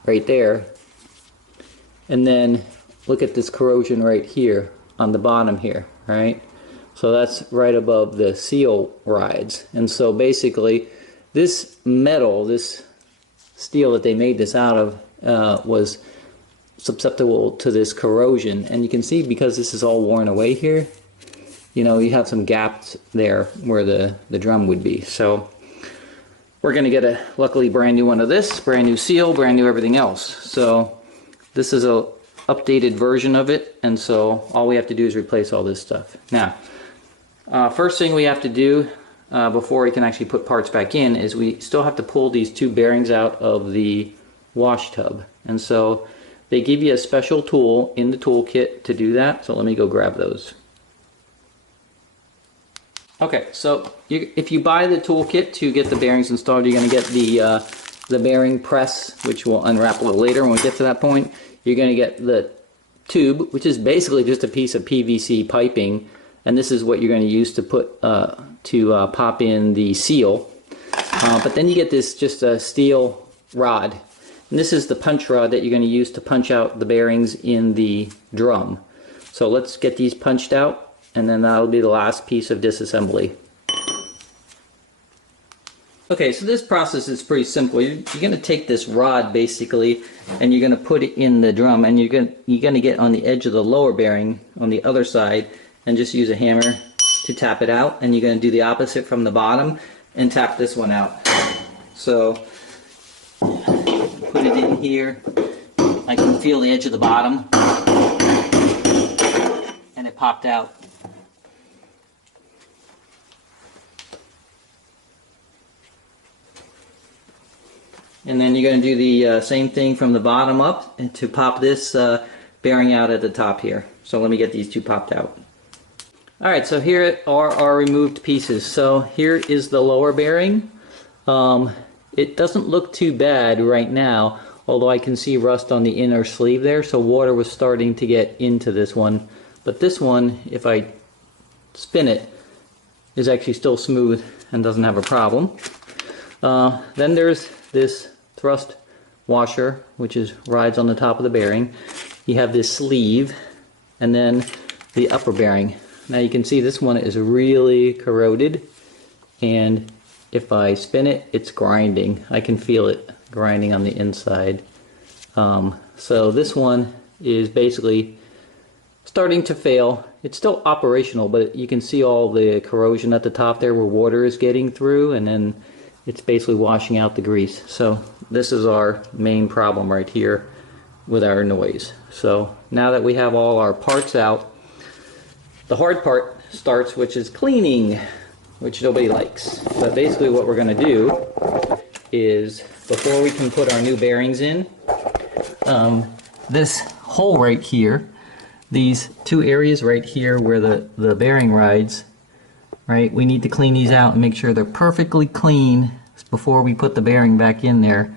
right there. And then look at this corrosion right here on the bottom here, right? So that's right above the seal rides. And so basically this metal, this steel that they made this out of was susceptible to this corrosion. And you can see because this is all worn away here, you know, you have some gaps there where the drum would be. So we're going to get a luckily brand new one of this, brand new seal, brand new everything else. So this is a updated version of it, and so all we have to do is replace all this stuff. Now, first thing we have to do before we can actually put parts back in is we still have to pull these two bearings out of the wash tub. And so they give you a special tool in the toolkit to do that. So let me go grab those. Okay, so if you buy the toolkit to get the bearings installed, you're going to get the bearing press, which we'll unwrap a little later when we get to that point. You're going to get the tube, which is basically just a piece of PVC piping, and this is what you're going to use to put pop in the seal. But then you get this just a steel rod, and this is the punch rod that you're going to use to punch out the bearings in the drum. So let's get these punched out, and then that'll be the last piece of disassembly. Okay, so this process is pretty simple. You're going to take this rod basically, and you're going to put it in the drum, and you're going to get on the edge of the lower bearing on the other side, and just use a hammer to tap it out. And you're going to do the opposite from the bottom, and tap this one out. So put it in here. I can feel the edge of the bottom, and it popped out. And then you're going to do the same thing from the bottom up and to pop this bearing out at the top here. So let me get these two popped out. Alright, so here are our removed pieces. So here is the lower bearing. It doesn't look too bad right now, although I can see rust on the inner sleeve there, so water was starting to get into this one. But this one, if I spin it, is actually still smooth and doesn't have a problem. Then there's this thrust washer, which rides on the top of the bearing. You have this sleeve, and then the upper bearing. Now you can see this one is really corroded, and if I spin it, it's grinding. I can feel it grinding on the inside. So this one is basically starting to fail. It's still operational, but you can see all the corrosion at the top there where water is getting through, and then it's basically washing out the grease. So this is our main problem right here with our noise. So now that we have all our parts out, the hard part starts, which is cleaning, which nobody likes. But basically what we're going to do is, before we can put our new bearings in, this hole right here, these two areas right here where the bearing rides, right, we need to clean these out and make sure they're perfectly clean before we put the bearing back in there,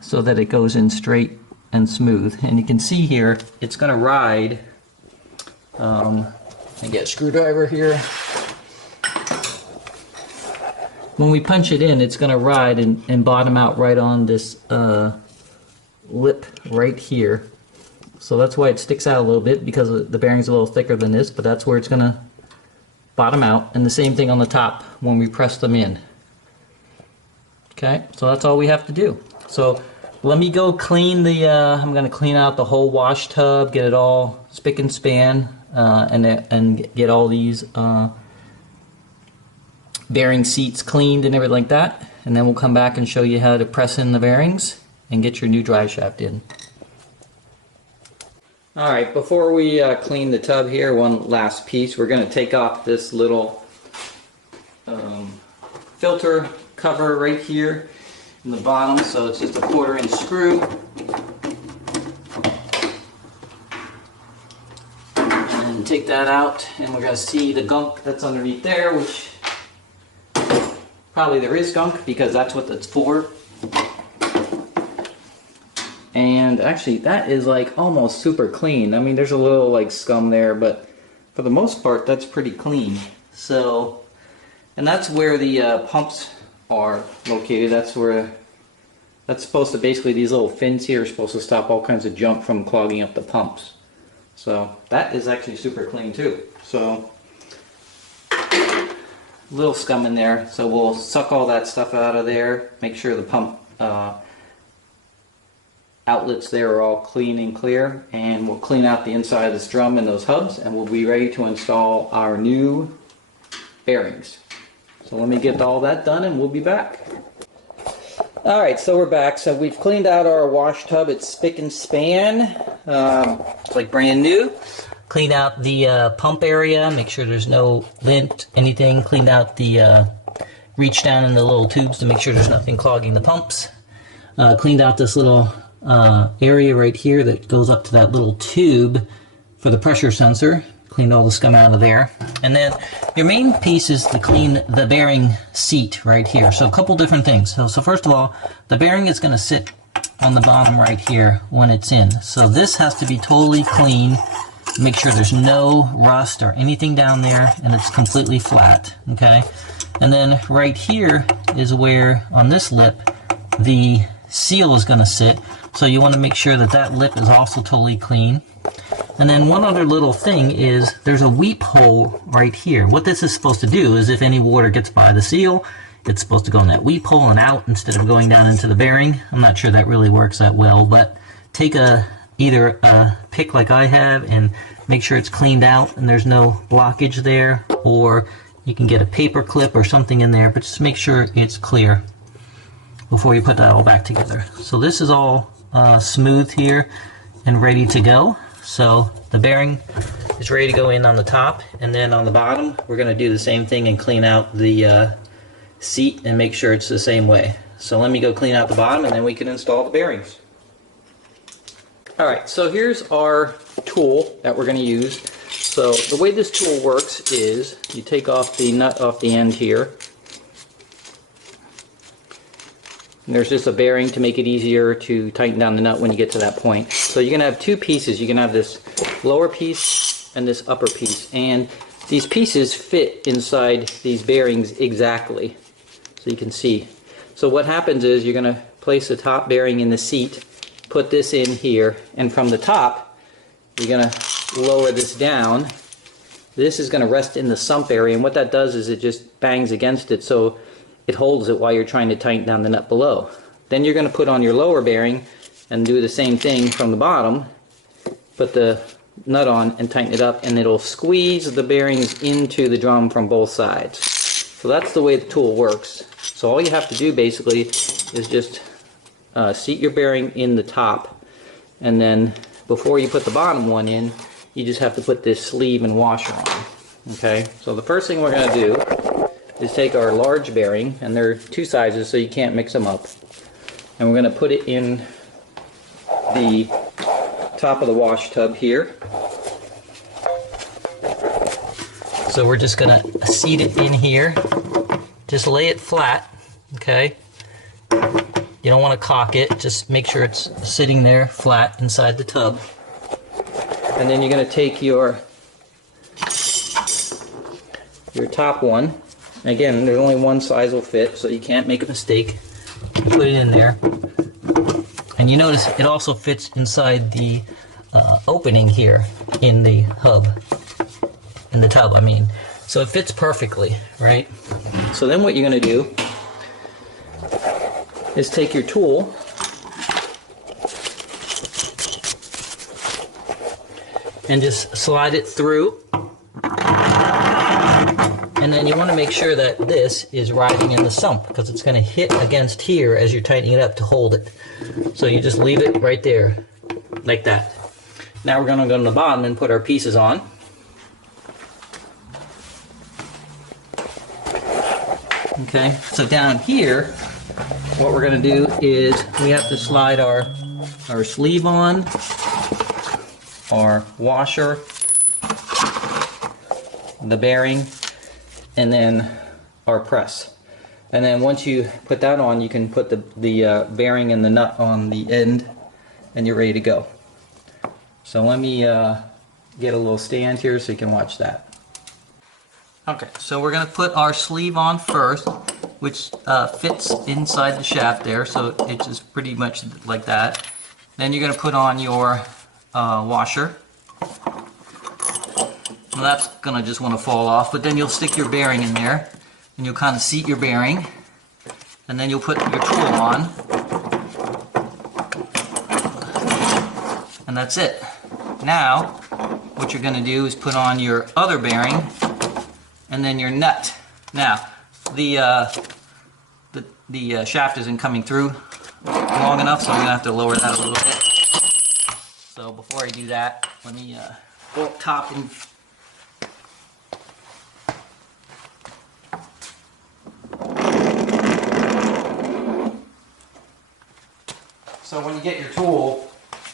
so that it goes in straight and smooth. And you can see here, it's going to ride. Let me get a screwdriver here. When we punch it in, it's going to ride and bottom out right on this lip right here. So that's why it sticks out a little bit, because the bearing's a little thicker than this, but that's where it's going to bottom out. And the same thing on the top when we press them in. Okay, so that's all we have to do. So let me go clean the, I'm going to clean out the whole wash tub, get it all spick and span, and get all these bearing seats cleaned and everything like that. And then we'll come back and show you how to press in the bearings and get your new drive shaft in. Alright, before we clean the tub here, one last piece. We're going to take off this little filter cover right here in the bottom. So it's just a 1/4 inch screw. And take that out, and we're going to see the gunk that's underneath there, which probably there is gunk because that's what that's for. And actually that is like almost super clean. I mean, there's a little like scum there, but for the most part that's pretty clean. So, and that's where the pumps are located. That's supposed to, basically these little fins here are supposed to stop all kinds of junk from clogging up the pumps. So that is actually super clean too. So little scum in there, so we'll suck all that stuff out of there, make sure the pump outlets there are all clean and clear, and we'll clean out the inside of this drum and those hubs, and we'll be ready to install our new bearings. So let me get all that done and we'll be back. Alright, so we're back. So we've cleaned out our wash tub. It's spick and span. It's like brand new. Cleaned out the pump area, make sure there's no lint, anything. Cleaned out the, reach down in the little tubes to make sure there's nothing clogging the pumps. Cleaned out this little area right here that goes up to that little tube for the pressure sensor. Cleaned all the scum out of there. And then your main piece is to clean the bearing seat right here. So a couple different things. So first of all, the bearing is going to sit on the bottom right here when it's in. So this has to be totally clean. Make sure there's no rust or anything down there, and it's completely flat. Okay. And then right here is where, on this lip, the seal is going to sit. So you want to make sure that that lip is also totally clean. And then one other little thing is there's a weep hole right here. What this is supposed to do is if any water gets by the seal, it's supposed to go in that weep hole and out instead of going down into the bearing. I'm not sure that really works that well, but take either a pick like I have and make sure it's cleaned out and there's no blockage there, or You can get a paper clip or something in there, but just make sure it's clear before you put that all back together. So this is all smooth here and ready to go. So the bearing is ready to go in on the top, and then on the bottom we're going to do the same thing and clean out the seat and make sure it's the same way. So let me go clean out the bottom and then we can install the bearings. Alright, so here's our tool that we're going to use. So the way this tool works is you take off the nut off the end here. And there's just a bearing to make it easier to tighten down the nut when you get to that point. So you're going to have two pieces. You're going to have this lower piece and this upper piece. And these pieces fit inside these bearings exactly. So you can see. So what happens is you're going to place the top bearing in the seat, put this in here, and from the top you're going to lower this down. This is going to rest in the sump area, and what that does is it just bangs against it so it holds it while you're trying to tighten down the nut below. Then you're going to put on your lower bearing and do the same thing from the bottom. Put the nut on and tighten it up, and it'll squeeze the bearings into the drum from both sides. So that's the way the tool works. So all you have to do basically is just seat your bearing in the top, and then before you put the bottom one in, you just have to put this sleeve and washer on. Okay, so the first thing we're going to do is take our large bearing, and there are two sizes so you can't mix them up, and we're going to put it in the top of the wash tub here. So we're just going to seat it in here. Just lay it flat, okay? You don't want to cock it, just make sure it's sitting there flat inside the tub. And then you're going to take your top one. Again, there's only one size will fit, so you can't make a mistake. Put it in there. And you notice it also fits inside the opening here in the hub. In the tub, I mean. So it fits perfectly, right? So then what you're going to do is take your tool and just slide it through, and then you want to make sure that this is riding in the sump, because it's going to hit against here as you're tightening it up to hold it. So you just leave it right there like that. Now we're going to go to the bottom and put our pieces on. Okay, so down here what we're going to do is we have to slide our sleeve on, our washer, the bearing, and then our press. And then once you put that on, you can put the bearing and the nut on the end, and you're ready to go. So let me get a little stand here so you can watch that. Okay, so we're going to put our sleeve on first, which fits inside the shaft there, so it's just pretty much like that. Then you're going to put on your washer. Well, that's going to just want to fall off, but then you'll stick your bearing in there, and you'll kind of seat your bearing, and then you'll put your tool on, and that's it. Now, what you're going to do is put on your other bearing, and then your nut. Now, the shaft isn't coming through long enough, so I'm going to have to lower that a little bit. So before I do that, let me go up top and so when you get your tool,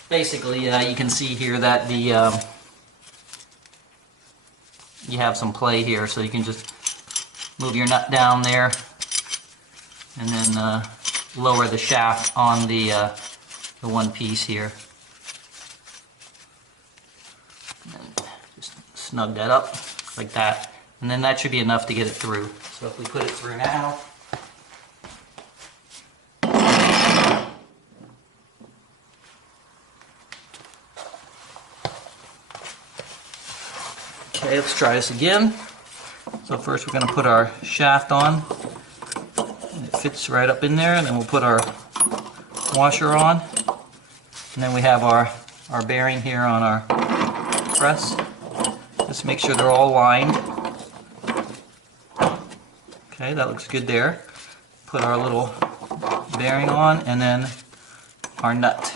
basically you can see here that the you have some play here, so you can just move your nut down there and then lower the shaft on the one piece here. And then just snug that up like that, and then that should be enough to get it through. So if we put it through now, okay, let's try this again. So first we're going to put our shaft on. It fits right up in there, and then we'll put our washer on. And then we have our bearing here on our press. Just make sure they're all lined. Okay, that looks good there. Put our little bearing on, and then our nut.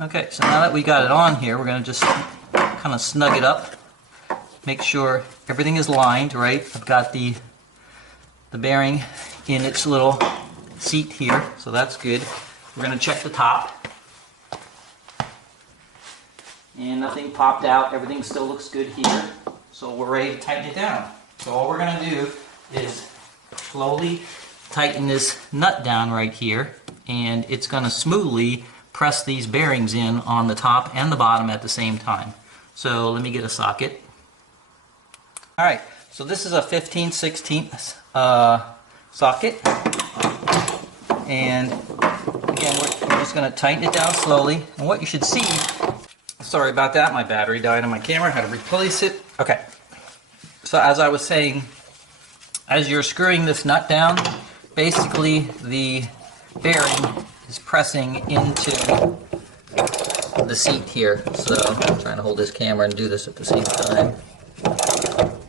Okay, so now that we got it on here, we're going to just kind of snug it up. Make sure everything is lined, right? I've got the bearing in its little seat here, so that's good. We're going to check the top. And nothing popped out, everything still looks good here. So we're ready to tighten it down. So all we're going to do is slowly tighten this nut down right here, and it's going to smoothly press these bearings in on the top and the bottom at the same time. So let me get a socket. Alright, so this is a 15/16 socket, and again we're just going to tighten it down slowly. And what you should see, sorry about that, my battery died on my camera, I had to replace it. Okay, so as I was saying, as you're screwing this nut down, basically the bearing is pressing into the seat here. So I'm trying to hold this camera and do this at the same time.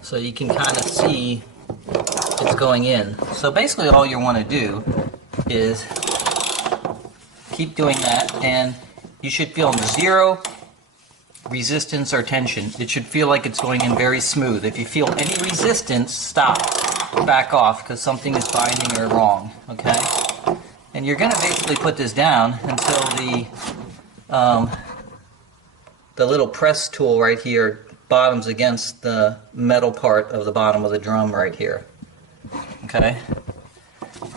So you can kind of see it's going in. So basically all you want to do is keep doing that, and you should feel zero resistance or tension. It should feel like it's going in very smooth. If you feel any resistance, stop. Back off, because something is binding or wrong, okay? And you're going to basically put this down until the little press tool right here bottoms against the metal part of the bottom of the drum right here, okay?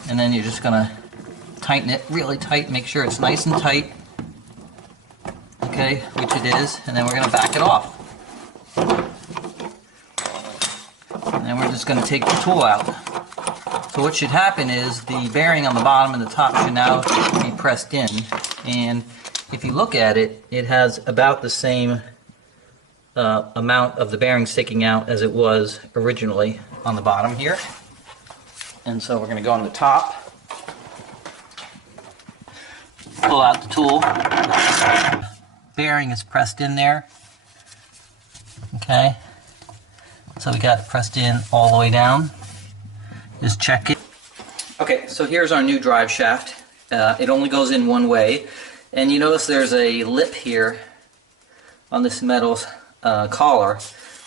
And then you're just going to tighten it really tight, make sure it's nice and tight, okay, which it is, and then we're going to back it off. And then we're just going to take the tool out. So what should happen is the bearing on the bottom and the top should now be pressed in. And if you look at it, it has about the same amount of the bearing sticking out as it was originally on the bottom here. And so we're going to go on the top, pull out the tool. Bearing is pressed in there. Okay. So we got it pressed in all the way down. Just check it. Okay, so here's our new drive shaft. It only goes in one way. And you notice there's a lip here on this metal collar.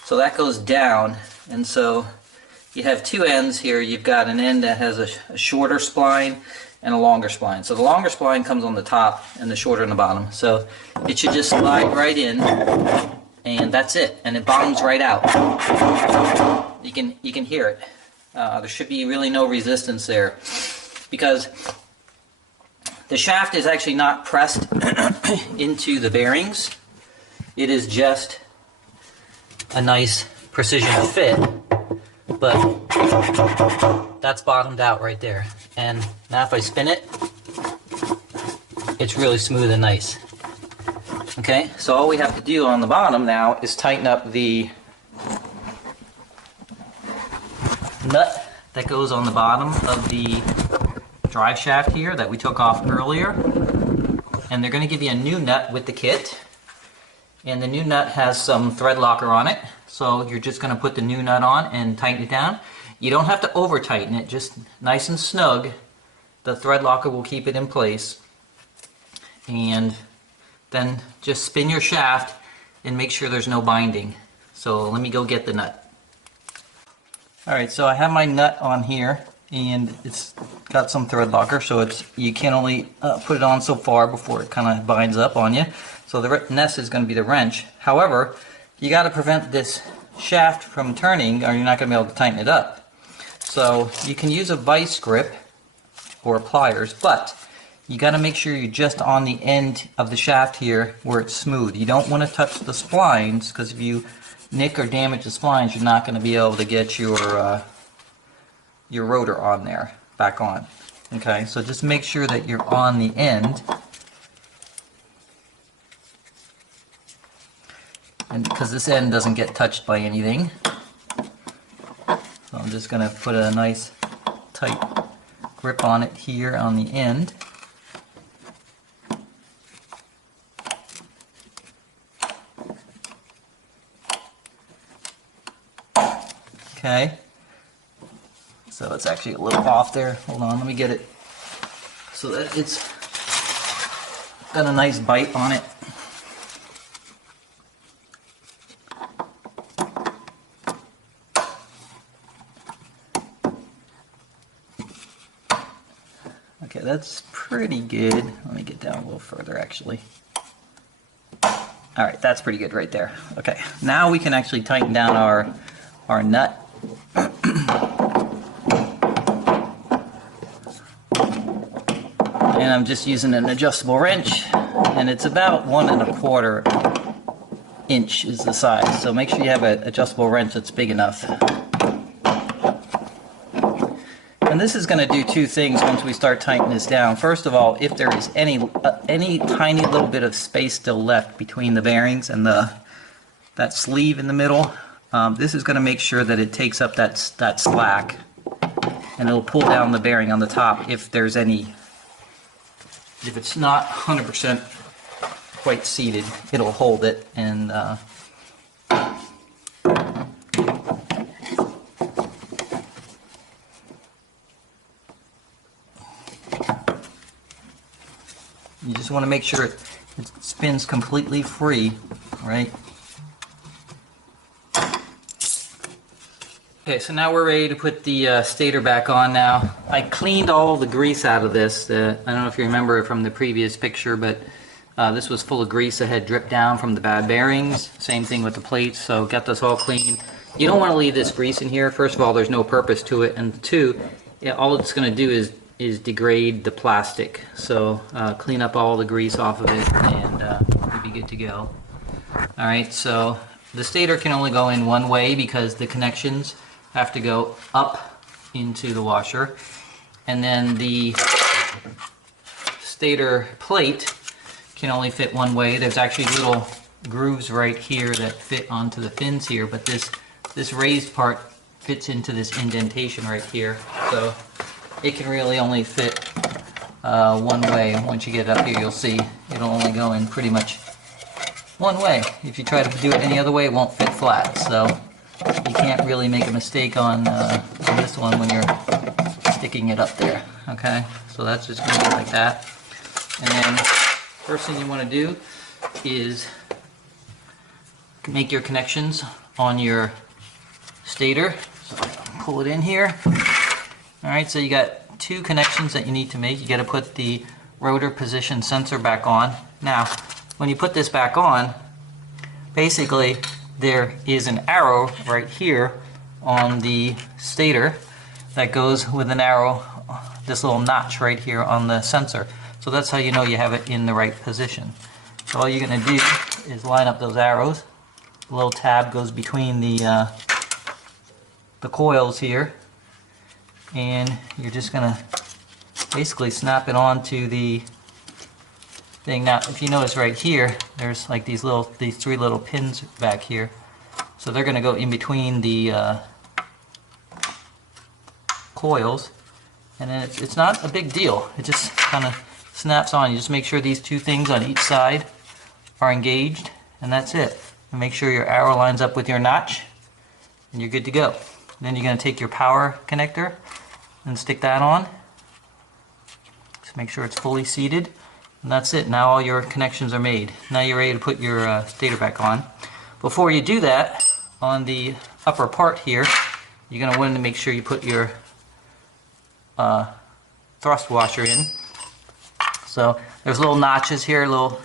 So that goes down. And so you have two ends here. You've got an end that has a shorter spline and a longer spline. So the longer spline comes on the top and the shorter on the bottom. So it should just slide right in. And that's it, and it bottoms right out. You can hear it. There should be really no resistance there, because the shaft is actually not pressed into the bearings. It is just a nice precision fit, but that's bottomed out right there. And now if I spin it, it's really smooth and nice. Okay, so all we have to do on the bottom now is tighten up the nut that goes on the bottom of the drive shaft here that we took off earlier. And they're going to give you a new nut with the kit. And the new nut has some thread locker on it. So you're just going to put the new nut on and tighten it down. You don't have to over tighten it, just nice and snug. The thread locker will keep it in place. And then just spin your shaft and make sure there's no binding. So let me go get the nut. Alright, so I have my nut on here, and it's got some thread locker, so you can only put it on so far before it kind of binds up on you. So the nest is going to be the wrench. However, you got to prevent this shaft from turning, or you're not going to be able to tighten it up. So you can use a vice grip or pliers, but you got to make sure you're just on the end of the shaft here where it's smooth. You don't want to touch the splines, because if you nick or damage the splines, you're not going to be able to get your rotor on there, back on. Okay, so just make sure that you're on the end. And because this end doesn't get touched by anything. So I'm just going to put a nice tight grip on it here on the end. Okay. So it's actually a little off there. Hold on, let me get it so that it's got a nice bite on it. Okay, that's pretty good. Let me get down a little further actually. All right, that's pretty good right there. Okay, now we can actually tighten down our nut. And I'm just using an adjustable wrench, and it's about 1 1/4 inch is the size. So make sure you have an adjustable wrench that's big enough. And this is going to do two things once we start tightening this down. First of all, if there is any tiny little bit of space still left between the bearings and that sleeve in the middle, this is going to make sure that it takes up that slack, and it'll pull down the bearing on the top if there's any. If it's not 100% quite seated, it'll hold it, and you just want to make sure it spins completely free, right? Okay, so now we're ready to put the stator back on now. I cleaned all the grease out of this. I don't know if you remember it from the previous picture, but this was full of grease that had dripped down from the bad bearings. Same thing with the plates, so got this all clean. You don't want to leave this grease in here. First of all, there's no purpose to it, and two, all it's going to do is degrade the plastic. So clean up all the grease off of it, and you'll be good to go. Alright, so the stator can only go in one way because the connections have to go up into the washer, and then the stator plate can only fit one way. There's actually little grooves right here that fit onto the fins here, but this raised part fits into this indentation right here, so it can really only fit one way. Once you get it up here, you'll see it'll only go in pretty much one way. If you try to do it any other way, it won't fit flat, so you can't really make a mistake on this one when you're sticking it up there. Okay, so that's just going to be like that. And then first thing you want to do is make your connections on your stator. So I'll pull it in here. Alright, so you got two connections that you need to make. You got to put the rotor position sensor back on. Now, when you put this back on, basically there is an arrow right here on the stator that goes with an arrow, this little notch right here on the sensor. So that's how you know you have it in the right position. So all you're going to do is line up those arrows. A little tab goes between the coils here, and you're just going to basically snap it onto the thing. Now, if you notice right here, there's like these three little pins back here. So they're going to go in between the coils, and then it's not a big deal. It just kind of snaps on. You just make sure these two things on each side are engaged, and that's it. And make sure your arrow lines up with your notch, and you're good to go. Then you're going to take your power connector and stick that on. Just make sure it's fully seated. And that's it. Now all your connections are made. Now you're ready to put your stator back on. Before you do that, on the upper part here, you're going to want to make sure you put your thrust washer in. So there's little notches here, little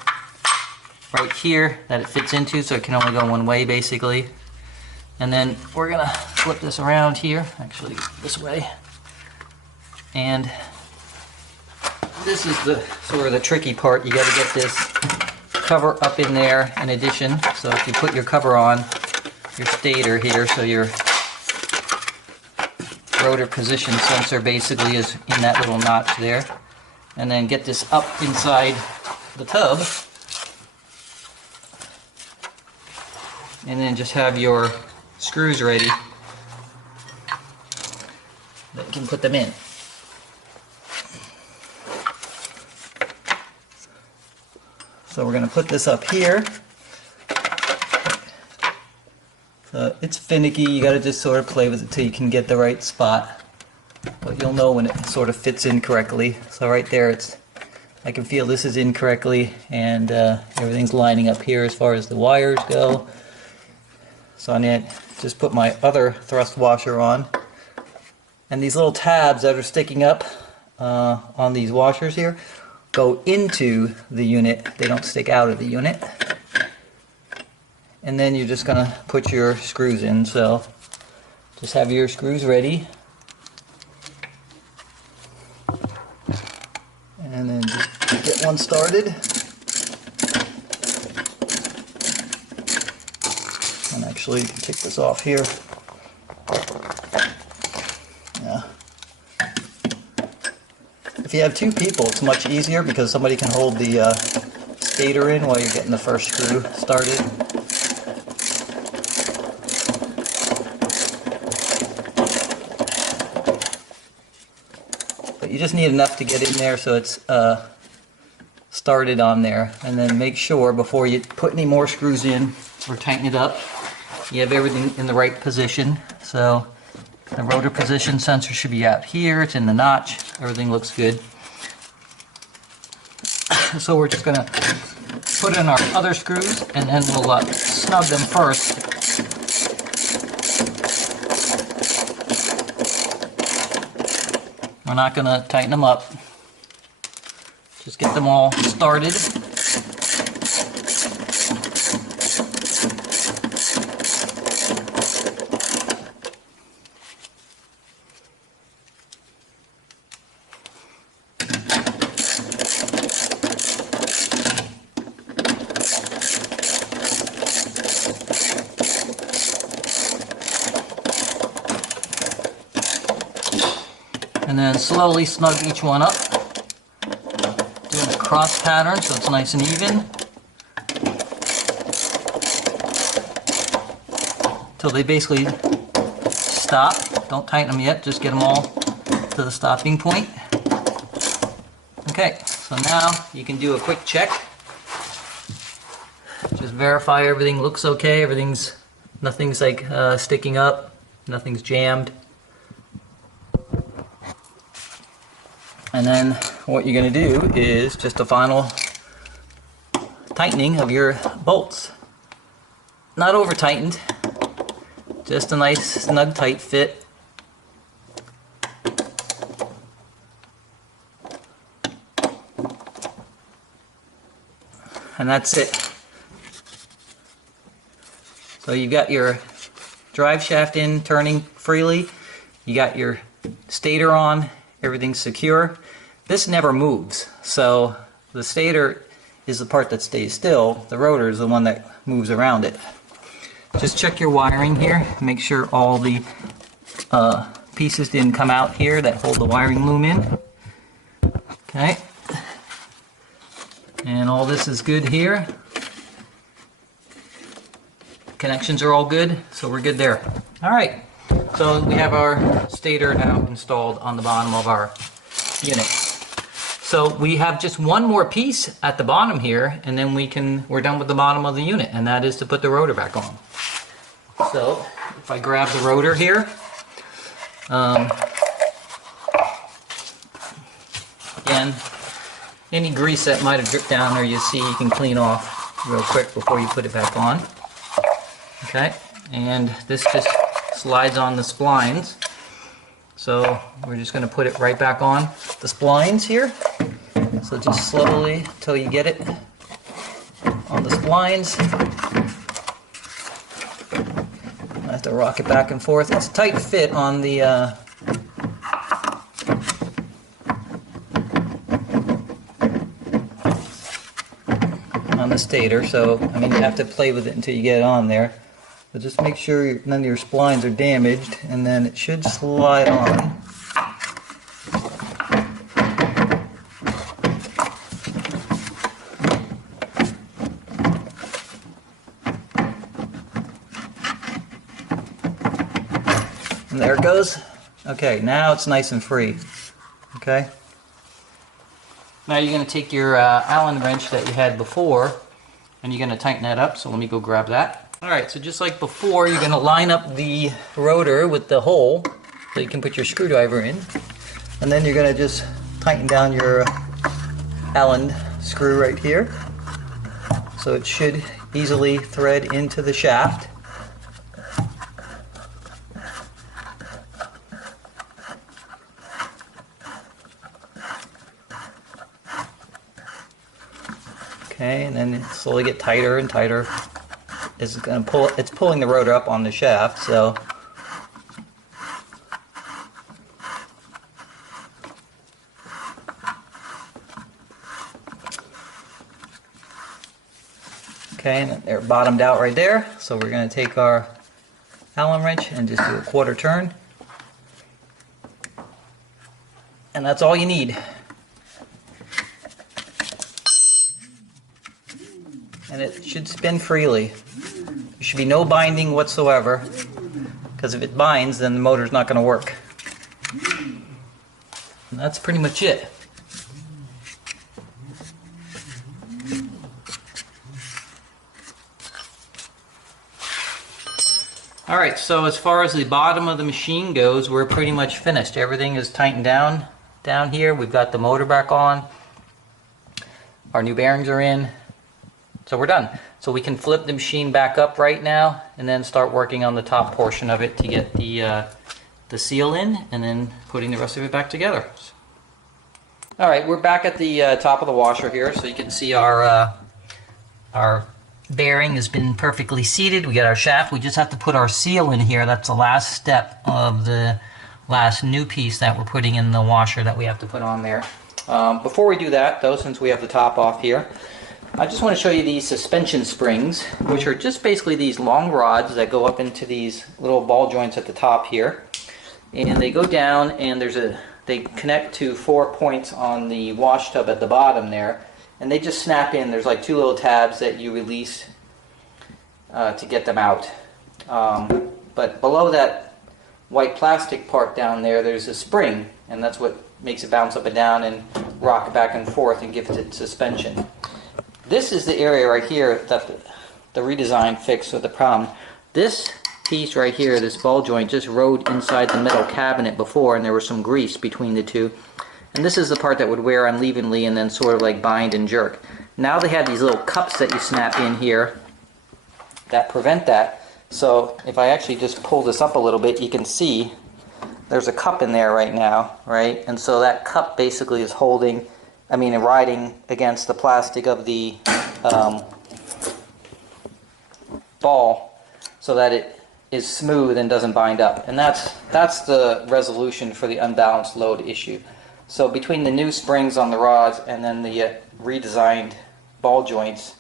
right here that it fits into, so it can only go one way basically. And then we're going to flip this around here, actually this way. And this is the sort of the tricky part. You got to get this cover up in there in addition. So if you put your cover on your stator here, so your rotor position sensor basically is in that little notch there, and then get this up inside the tub, and then just have your screws ready that you can put them in. So we're going to put this up here, So it's finicky, you gotta just sort of play with it till you can get the right spot. But you'll know when it sort of fits in correctly. So right there, I can feel this is in correctly, and everything's lining up here as far as the wires go. So I need to just put my other thrust washer on. And these little tabs that are sticking up on these washers here go into the unit. They don't stick out of the unit. And then you're just going to put your screws in. So just have your screws ready. And then just get one started. And actually, you can take this off here. Yeah. If you have two people, it's much easier because somebody can hold the stator in while you're getting the first screw started. But you just need enough to get in there so it's started on there. And then make sure before you put any more screws in or tighten it up, you have everything in the right position. So the rotor position sensor should be out here. It's in the notch. Everything looks good. So we're just going to put in our other screws, and then we'll snug them first. We're not going to tighten them up. Just get them all started. And then slowly snug each one up. Doing a cross pattern so it's nice and even. Till they basically stop. Don't tighten them yet, just get them all to the stopping point. Okay, so now you can do a quick check. Just verify everything looks okay, nothing's like sticking up, nothing's jammed. And then what you're going to do is just a final tightening of your bolts. Not over tightened, just a nice snug tight fit. And that's it. So you've got your drive shaft in, turning freely. You got your stator on, everything's secure. This never moves, so the stator is the part that stays still. The rotor is the one that moves around it. Just check your wiring here. Make sure all the pieces didn't come out here that hold the wiring loom in. Okay. And all this is good here. Connections are all good, so we're good there. Alright, so we have our stator now installed on the bottom of our unit. So we have just one more piece at the bottom here, and then we're done with the bottom of the unit, and that is to put the rotor back on. So if I grab the rotor here, again, any grease that might have dripped down there, you see, you can clean off real quick before you put it back on. Okay, and this just slides on the splines. So we're just going to put it right back on the splines here. So just slowly till you get it on the splines. I have to rock it back and forth. It's a tight fit on the stator, so I mean you have to play with it until you get it on there. But just make sure none of your splines are damaged, and then it should slide on. And there it goes. Okay, now it's nice and free. Okay. Now you're going to take your Allen wrench that you had before, and you're going to tighten that up, so let me go grab that. Alright, so just like before, you're going to line up the rotor with the hole so you can put your screwdriver in. And then you're going to just tighten down your Allen screw right here. So it should easily thread into the shaft. Okay, and then slowly get tighter and tighter. It's pulling the rotor up on the shaft, so okay, and they're bottomed out right there. So we're going to take our Allen wrench and just do a quarter turn. And that's all you need. And it should spin freely. There should be no binding whatsoever, because if it binds, then the motor's not going to work. And that's pretty much it. Alright, so as far as the bottom of the machine goes, we're pretty much finished. Everything is tightened down here. We've got the motor back on. Our new bearings are in. So we're done. So we can flip the machine back up right now and then start working on the top portion of it to get the seal in, and then putting the rest of it back together. Alright, we're back at the top of the washer here, so you can see our bearing has been perfectly seated. We got our shaft. We just have to put our seal in here. That's the last step of the last new piece that we're putting in the washer that we have to put on there. Before we do that, though, since we have the top off here, I just want to show you these suspension springs, which are just basically these long rods that go up into these little ball joints at the top here. And they go down, and they connect to 4 points on the wash tub at the bottom there. And they just snap in. There's like 2 little tabs that you release to get them out. But below that white plastic part down there, there's a spring, and that's what makes it bounce up and down and rock back and forth and gives it suspension. This is the area right here that the redesign fixed with the problem. This piece right here, this ball joint, just rode inside the metal cabinet before, and there was some grease between the two. And this is the part that would wear unevenly and then sort of like bind and jerk. Now they have these little cups that you snap in here that prevent that. So if I actually just pull this up a little bit, you can see there's a cup in there right now, right? And so that cup basically is riding against the plastic of the ball so that it is smooth and doesn't bind up. And that's the resolution for the unbalanced load issue. So between the new springs on the rods and then the redesigned ball joints,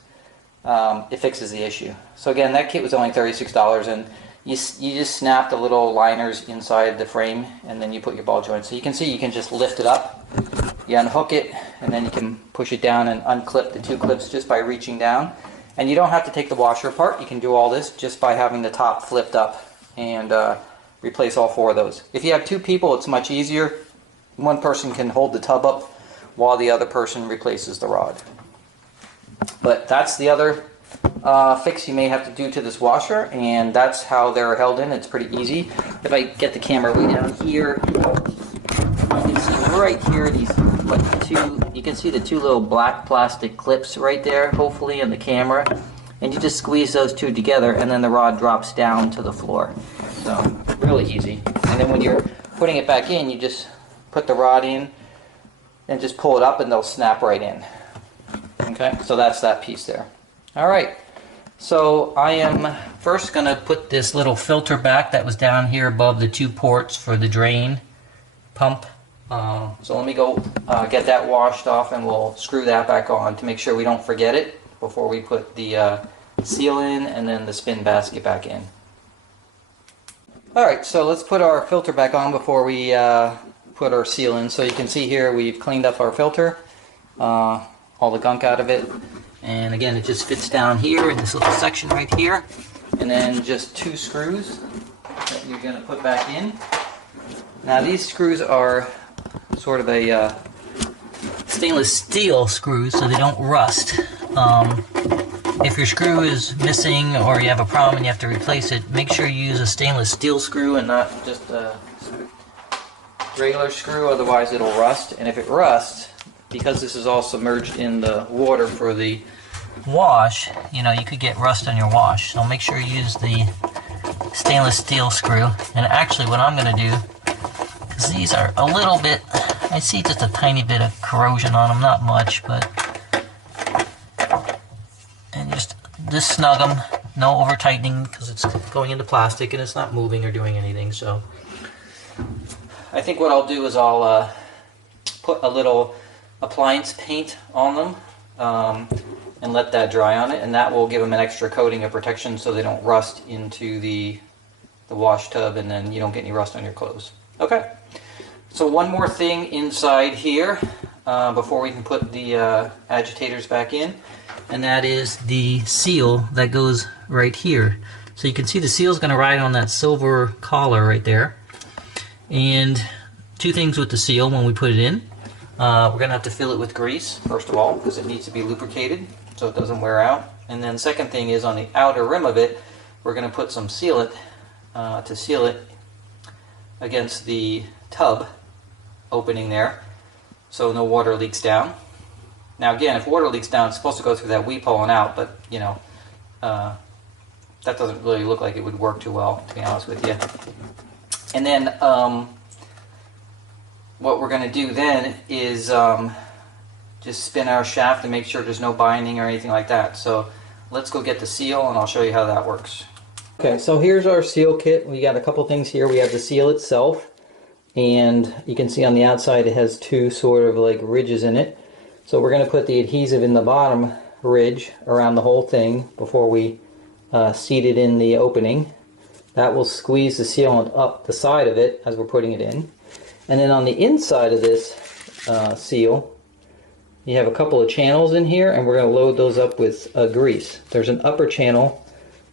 it fixes the issue. So again, that kit was only $36, and you just snap the little liners inside the frame, and then you put your ball joints. So you can see you can just lift it up, you unhook it, and then you can push it down and unclip the 2 clips just by reaching down. And you don't have to take the washer apart. You can do all this just by having the top flipped up and replace all 4 of those. If you have 2 people, it's much easier. One person can hold the tub up while the other person replaces the rod. But that's the other fix you may have to do to this washer, and that's how they're held in. It's pretty easy. If I get the camera way down here, you can see right here these you can see the 2 little black plastic clips right there, hopefully, in the camera. And you just squeeze those 2 together, and then the rod drops down to the floor. So really easy. And then when you're putting it back in, you just put the rod in and just pull it up, and they'll snap right in. Okay, so that's that piece there. Alright, so I am first going to put this little filter back that was down here above the 2 ports for the drain pump. So let me go get that washed off, and we'll screw that back on to make sure we don't forget it before we put the seal in and then the spin basket back in. Alright, so let's put our filter back on before we put our seal in. So you can see here we've cleaned up our filter, all the gunk out of it, and again it just fits down here in this little section right here, and then just 2 screws that you're going to put back in. Now these screws are sort of a stainless steel screws, so they don't rust. if your screw is missing or you have a problem and you have to replace it, make sure you use a stainless steel screw and not just a regular screw, otherwise it'll rust. And if it rusts, because this is all submerged in the water for the wash, you know, you could get rust on your wash. So make sure you use the stainless steel screw. And actually what I'm going to do, because these are a little bit, I see just a tiny bit of corrosion on them, not much, but, and just snug them, no over tightening because it's going into plastic and it's not moving or doing anything. So I think what I'll do is I'll put a little appliance paint on them and let that dry on it, and that will give them an extra coating of protection so they don't rust into the wash tub, and then you don't get any rust on your clothes. Okay, so one more thing inside here before we can put the agitators back in, and that is the seal that goes right here. So you can see the seal is going to ride on that silver collar right there. And two things with the seal when we put it in. We're going to have to fill it with grease, first of all, because it needs to be lubricated so it doesn't wear out. And then second thing is on the outer rim of it, we're going to put some sealant to seal it against the tub opening there so no water leaks down. Now again, if water leaks down, it's supposed to go through that weep hole and out, but you know, that doesn't really look like it would work too well, to be honest with you. And then what we're going to do then is just spin our shaft and make sure there's no binding or anything like that. So let's go get the seal and I'll show you how that works. Okay, so here's our seal kit. We got a couple things here. We have the seal itself, and you can see on the outside it has two sort of like ridges in it. So we're going to put the adhesive in the bottom ridge around the whole thing before we seat it in the opening. That will squeeze the sealant up the side of it as we're putting it in. And then on the inside of this seal, you have a couple of channels in here, and we're going to load those up with grease. There's an upper channel,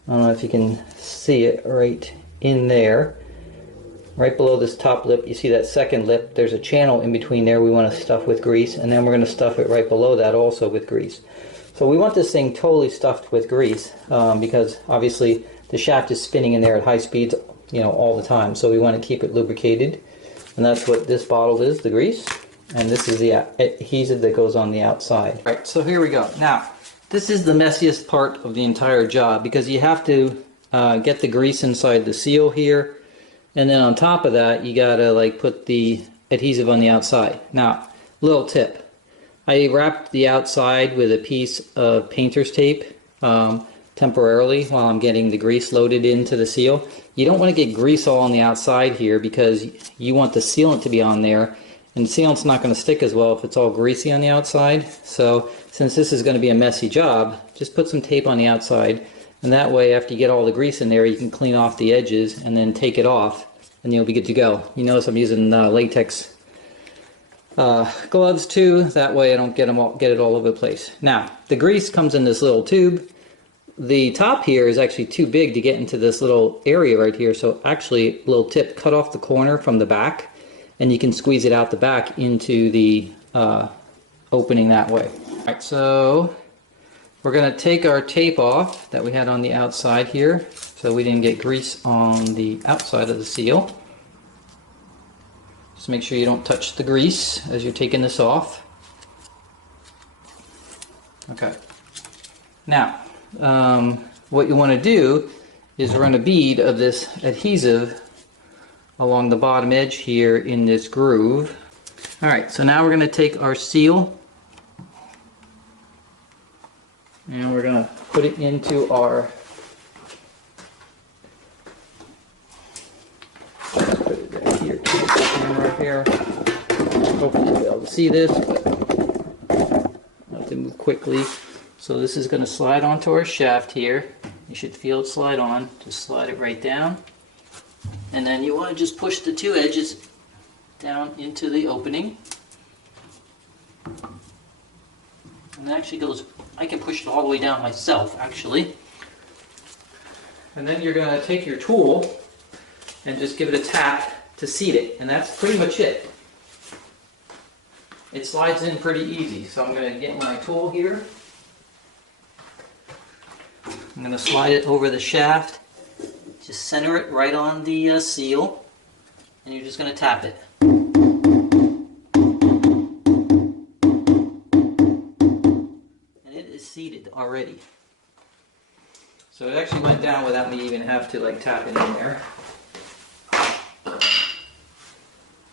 I don't know if you can see it right in there. Right below this top lip, you see that second lip, there's a channel in between there we want to stuff with grease, and then we're going to stuff it right below that also with grease. So we want this thing totally stuffed with grease because obviously the shaft is spinning in there at high speeds, you know, all the time. So we want to keep it lubricated, and that's what this bottle is, the grease, and this is the adhesive that goes on the outside. All right, so here we go. Now, this is the messiest part of the entire job because you have to get the grease inside the seal here, and then on top of that you gotta like put the adhesive on the outside. Now, little tip, I wrapped the outside with a piece of painter's tape temporarily while I'm getting the grease loaded into the seal. You don't want to get grease all on the outside here because you want the sealant to be on there, and the sealant's not going to stick as well if it's all greasy on the outside. So since this is going to be a messy job, just put some tape on the outside, and that way after you get all the grease in there you can clean off the edges and then take it off and you'll be good to go. You notice I'm using latex gloves too, that way I don't get it all over the place. Now the grease comes in this little tube. The top here is actually too big to get into this little area right here, so actually, a little tip, cut off the corner from the back and you can squeeze it out the back into the opening that way. Alright, so we're going to take our tape off that we had on the outside here so we didn't get grease on the outside of the seal. Just make sure you don't touch the grease as you're taking this off. Okay. Now, what you want to do is run a bead of this adhesive along the bottom edge here in this groove. Alright, so now we're going to take our seal and we're going to put it into our, let's put it right here, camera right here. Hopefully you'll be able to see this, but I have to move quickly. So this is going to slide onto our shaft here. You should feel it slide on. Just slide it right down. And then you want to just push the two edges down into the opening. And it actually goes, I can push it all the way down myself actually. And then you're going to take your tool and just give it a tap to seat it. And that's pretty much it. It slides in pretty easy. So I'm going to get my tool here. I'm going to slide it over the shaft. Just center it right on the seal, and you're just going to tap it. And it is seated already. So it actually went down without me even have to like tap it in there.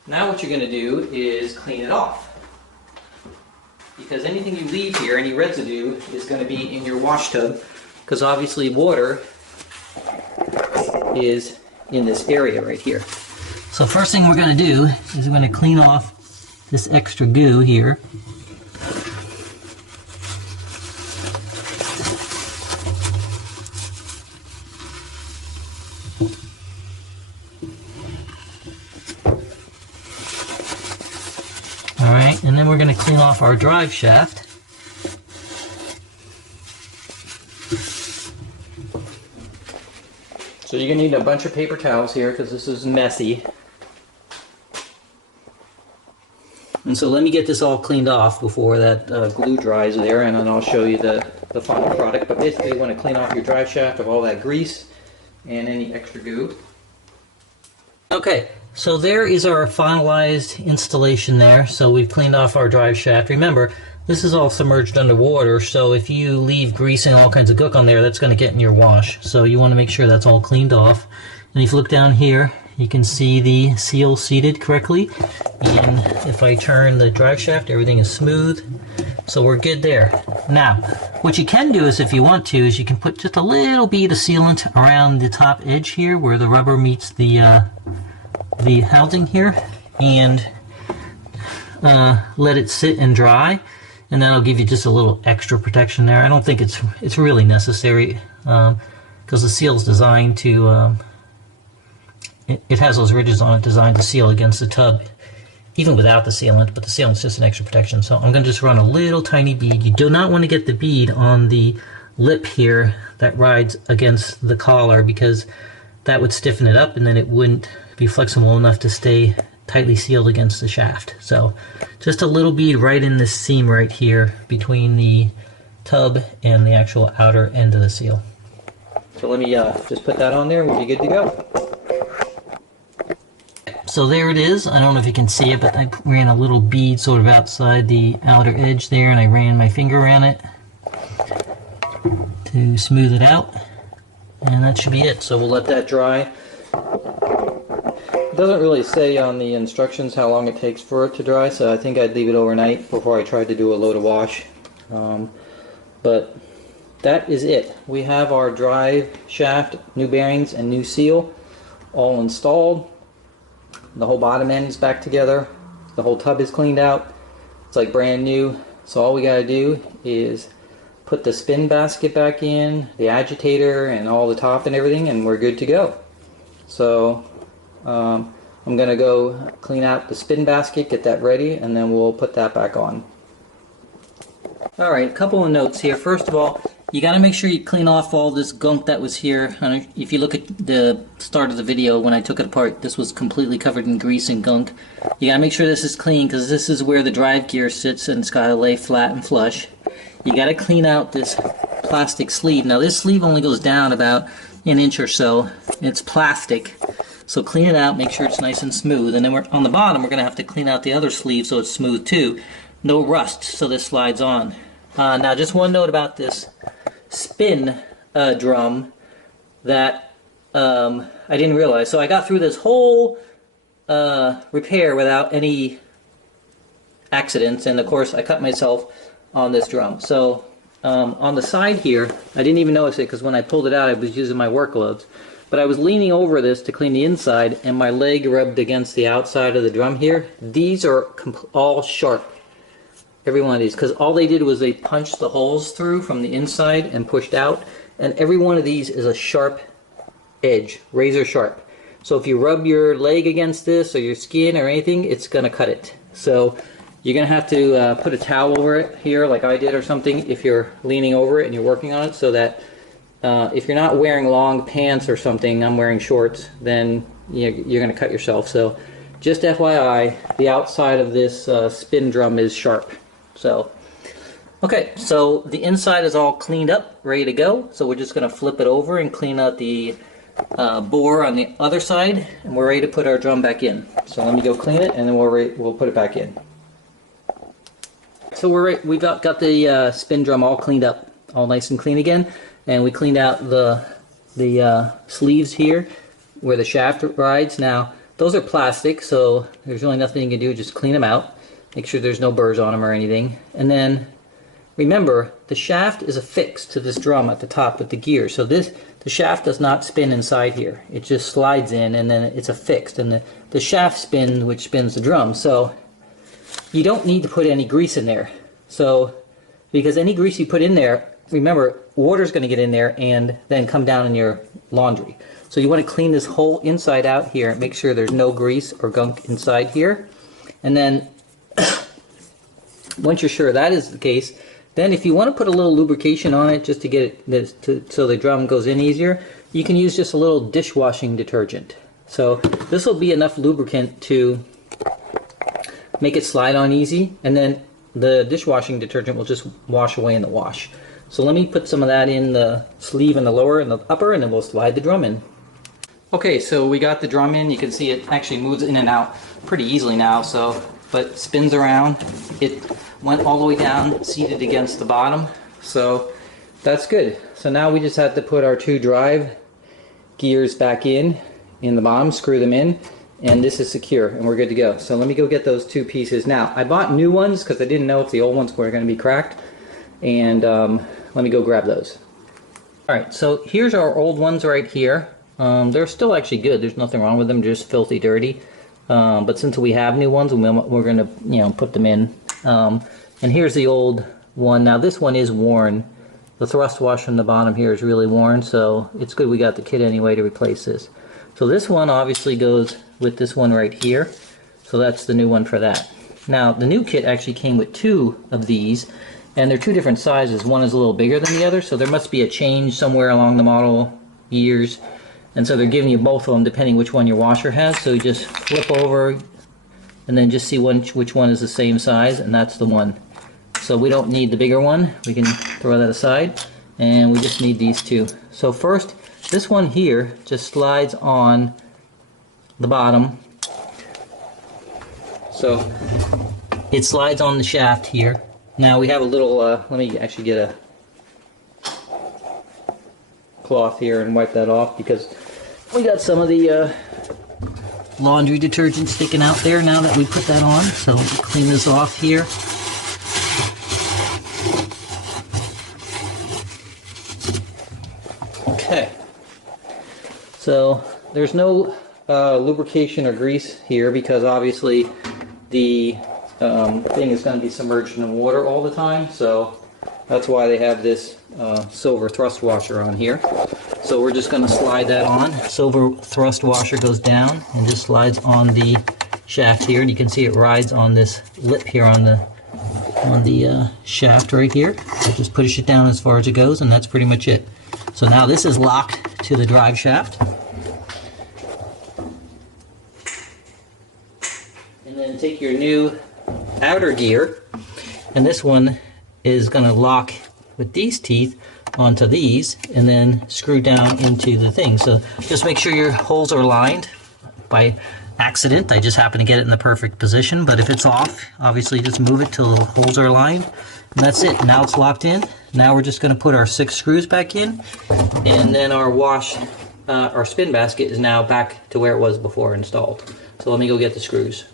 Now what you're going to do is clean it off. Because anything you leave here, any residue, is going to be in your wash tub. Because obviously water is in this area right here. So first thing we're going to do is we're going to clean off this extra goo here. Alright, and then we're going to clean off our drive shaft. So you're going to need a bunch of paper towels here because this is messy. And so let me get this all cleaned off before that glue dries there, and then I'll show you the final product. But basically you want to clean off your drive shaft of all that grease and any extra goo. Okay, so there is our finalized installation there. So we've cleaned off our drive shaft. Remember, this is all submerged underwater, so if you leave grease and all kinds of gook on there, that's going to get in your wash. So you want to make sure that's all cleaned off. And if you look down here, you can see the seal seated correctly. And if I turn the drive shaft, everything is smooth. So we're good there. Now, what you can do is if you want to, is you can put just a little bead of sealant around the top edge here where the rubber meets the housing here, and let it sit and dry. And that'll give you just a little extra protection there. I don't think it's really necessary because the seal is designed to, it has those ridges on it designed to seal against the tub, even without the sealant, but the sealant is just an extra protection. So I'm going to just run a little tiny bead. You do not want to get the bead on the lip here that rides against the collar, because that would stiffen it up and then it wouldn't be flexible enough to stay tightly sealed against the shaft. So just a little bead right in this seam right here between the tub and the actual outer end of the seal. So let me just put that on there and we'll be good to go. So there it is. I don't know if you can see it, but I ran a little bead sort of outside the outer edge there, and I ran my finger around it to smooth it out, and that should be it. So we'll let that dry. It doesn't really say on the instructions how long it takes for it to dry, so I think I'd leave it overnight before I tried to do a load of wash. But that is it. We have our drive shaft, new bearings, and new seal all installed. The whole bottom end is back together. The whole tub is cleaned out. It's like brand new. So all we got to do is put the spin basket back in, the agitator, and all the top and everything, and we're good to go. So I'm going to go clean out the spin basket, get that ready, and then we'll put that back on. Alright, a couple of notes here. First of all, you got to make sure you clean off all this gunk that was here. If you look at the start of the video when I took it apart, this was completely covered in grease and gunk. You got to make sure this is clean, because this is where the drive gear sits and it's got to lay flat and flush. You got to clean out this plastic sleeve. Now this sleeve only goes down about an inch or so. It's plastic. So clean it out, make sure it's nice and smooth. And then on the bottom, we're going to have to clean out the other sleeve so it's smooth too. No rust, so this slides on. Now just one note about this spin drum that I didn't realize. So I got through this whole repair without any accidents, and of course I cut myself on this drum. So on the side here, I didn't even notice it because when I pulled it out I was using my work gloves. But I was leaning over this to clean the inside, and my leg rubbed against the outside of the drum here. These are all sharp. Every one of these, because all they did was they punched the holes through from the inside and pushed out, and every one of these is a sharp edge, razor sharp. So if you rub your leg against this or your skin or anything, it's going to cut it. So you're going to have to put a towel over it here like I did or something if you're leaning over it and you're working on it, so that if you're not wearing long pants or something, I'm wearing shorts, then you're going to cut yourself. So just FYI, the outside of this spin drum is sharp. So Okay, so the inside is all cleaned up, ready to go. So we're just going to flip it over and clean out the bore on the other side, and we're ready to put our drum back in. So let me go clean it, and then we'll put it back in. So we've got the spin drum all cleaned up, all nice and clean again, and we cleaned out the sleeves here where the shaft rides. Now those are plastic, so there's really nothing you can do, just clean them out, make sure there's no burrs on them or anything. And then remember, the shaft is affixed to this drum at the top with the gear, so the shaft does not spin inside here, it just slides in and then it's affixed, and the shaft spins, which spins the drum. So you don't need to put any grease in there, so because any grease you put in there, remember, water's going to get in there and then come down in your laundry. So you want to clean this whole inside out here, make sure there's no grease or gunk inside here. And then once you're sure that is the case, then if you want to put a little lubrication on it just to get it so the drum goes in easier, you can use just a little dishwashing detergent. So this will be enough lubricant to make it slide on easy, and then the dishwashing detergent will just wash away in the wash. So let me put some of that in the sleeve and the lower and the upper, and then we'll slide the drum in. Okay, so we got the drum in. You can see it actually moves in and out pretty easily now, but spins around. It went all the way down, seated against the bottom, so that's good. So now we just have to put our two drive gears back in the bottom, screw them in, and this is secure, and we're good to go. So let me go get those two pieces. Now, I bought new ones because I didn't know if the old ones were going to be cracked, and let me go grab those. Alright, so here's our old ones right here. They're still actually good, there's nothing wrong with them, just filthy dirty. But since we have new ones, we're going to put them in. And here's the old one. Now this one is worn. The thrust washer on the bottom here is really worn, so it's good we got the kit anyway to replace this. So this one obviously goes with this one right here, so that's the new one for that. Now the new kit actually came with two of these, and they're two different sizes. One is a little bigger than the other, so there must be a change somewhere along the model years, and so they're giving you both of them depending which one your washer has. So you just flip over and then just see which one is the same size, and that's the one. So we don't need the bigger one, we can throw that aside, and we just need these two. So first, this one here just slides on the bottom. So it slides on the shaft here. Now we have a little, let me actually get a cloth here and wipe that off, because we got some of the laundry detergent sticking out there now that we put that on. So we'll clean this off here. Okay. So there's no lubrication or grease here because obviously the thing is going to be submerged in water all the time, so that's why they have this silver thrust washer on here. So we're just going to slide that on. Silver thrust washer goes down and just slides on the shaft here, and you can see it rides on this lip here on the shaft right here. So just push it down as far as it goes, and that's pretty much it. So now this is locked to the drive shaft. And then take your new outer gear, and this one is going to lock with these teeth onto these and then screw down into the thing. So just make sure your holes are lined. By accident, I just happen to get it in the perfect position, but if it's off, obviously just move it till the holes are lined, and that's it. Now it's locked in. Now we're just going to put our 6 screws back in, and then our spin basket is now back to where it was before installed. So let me go get the screws.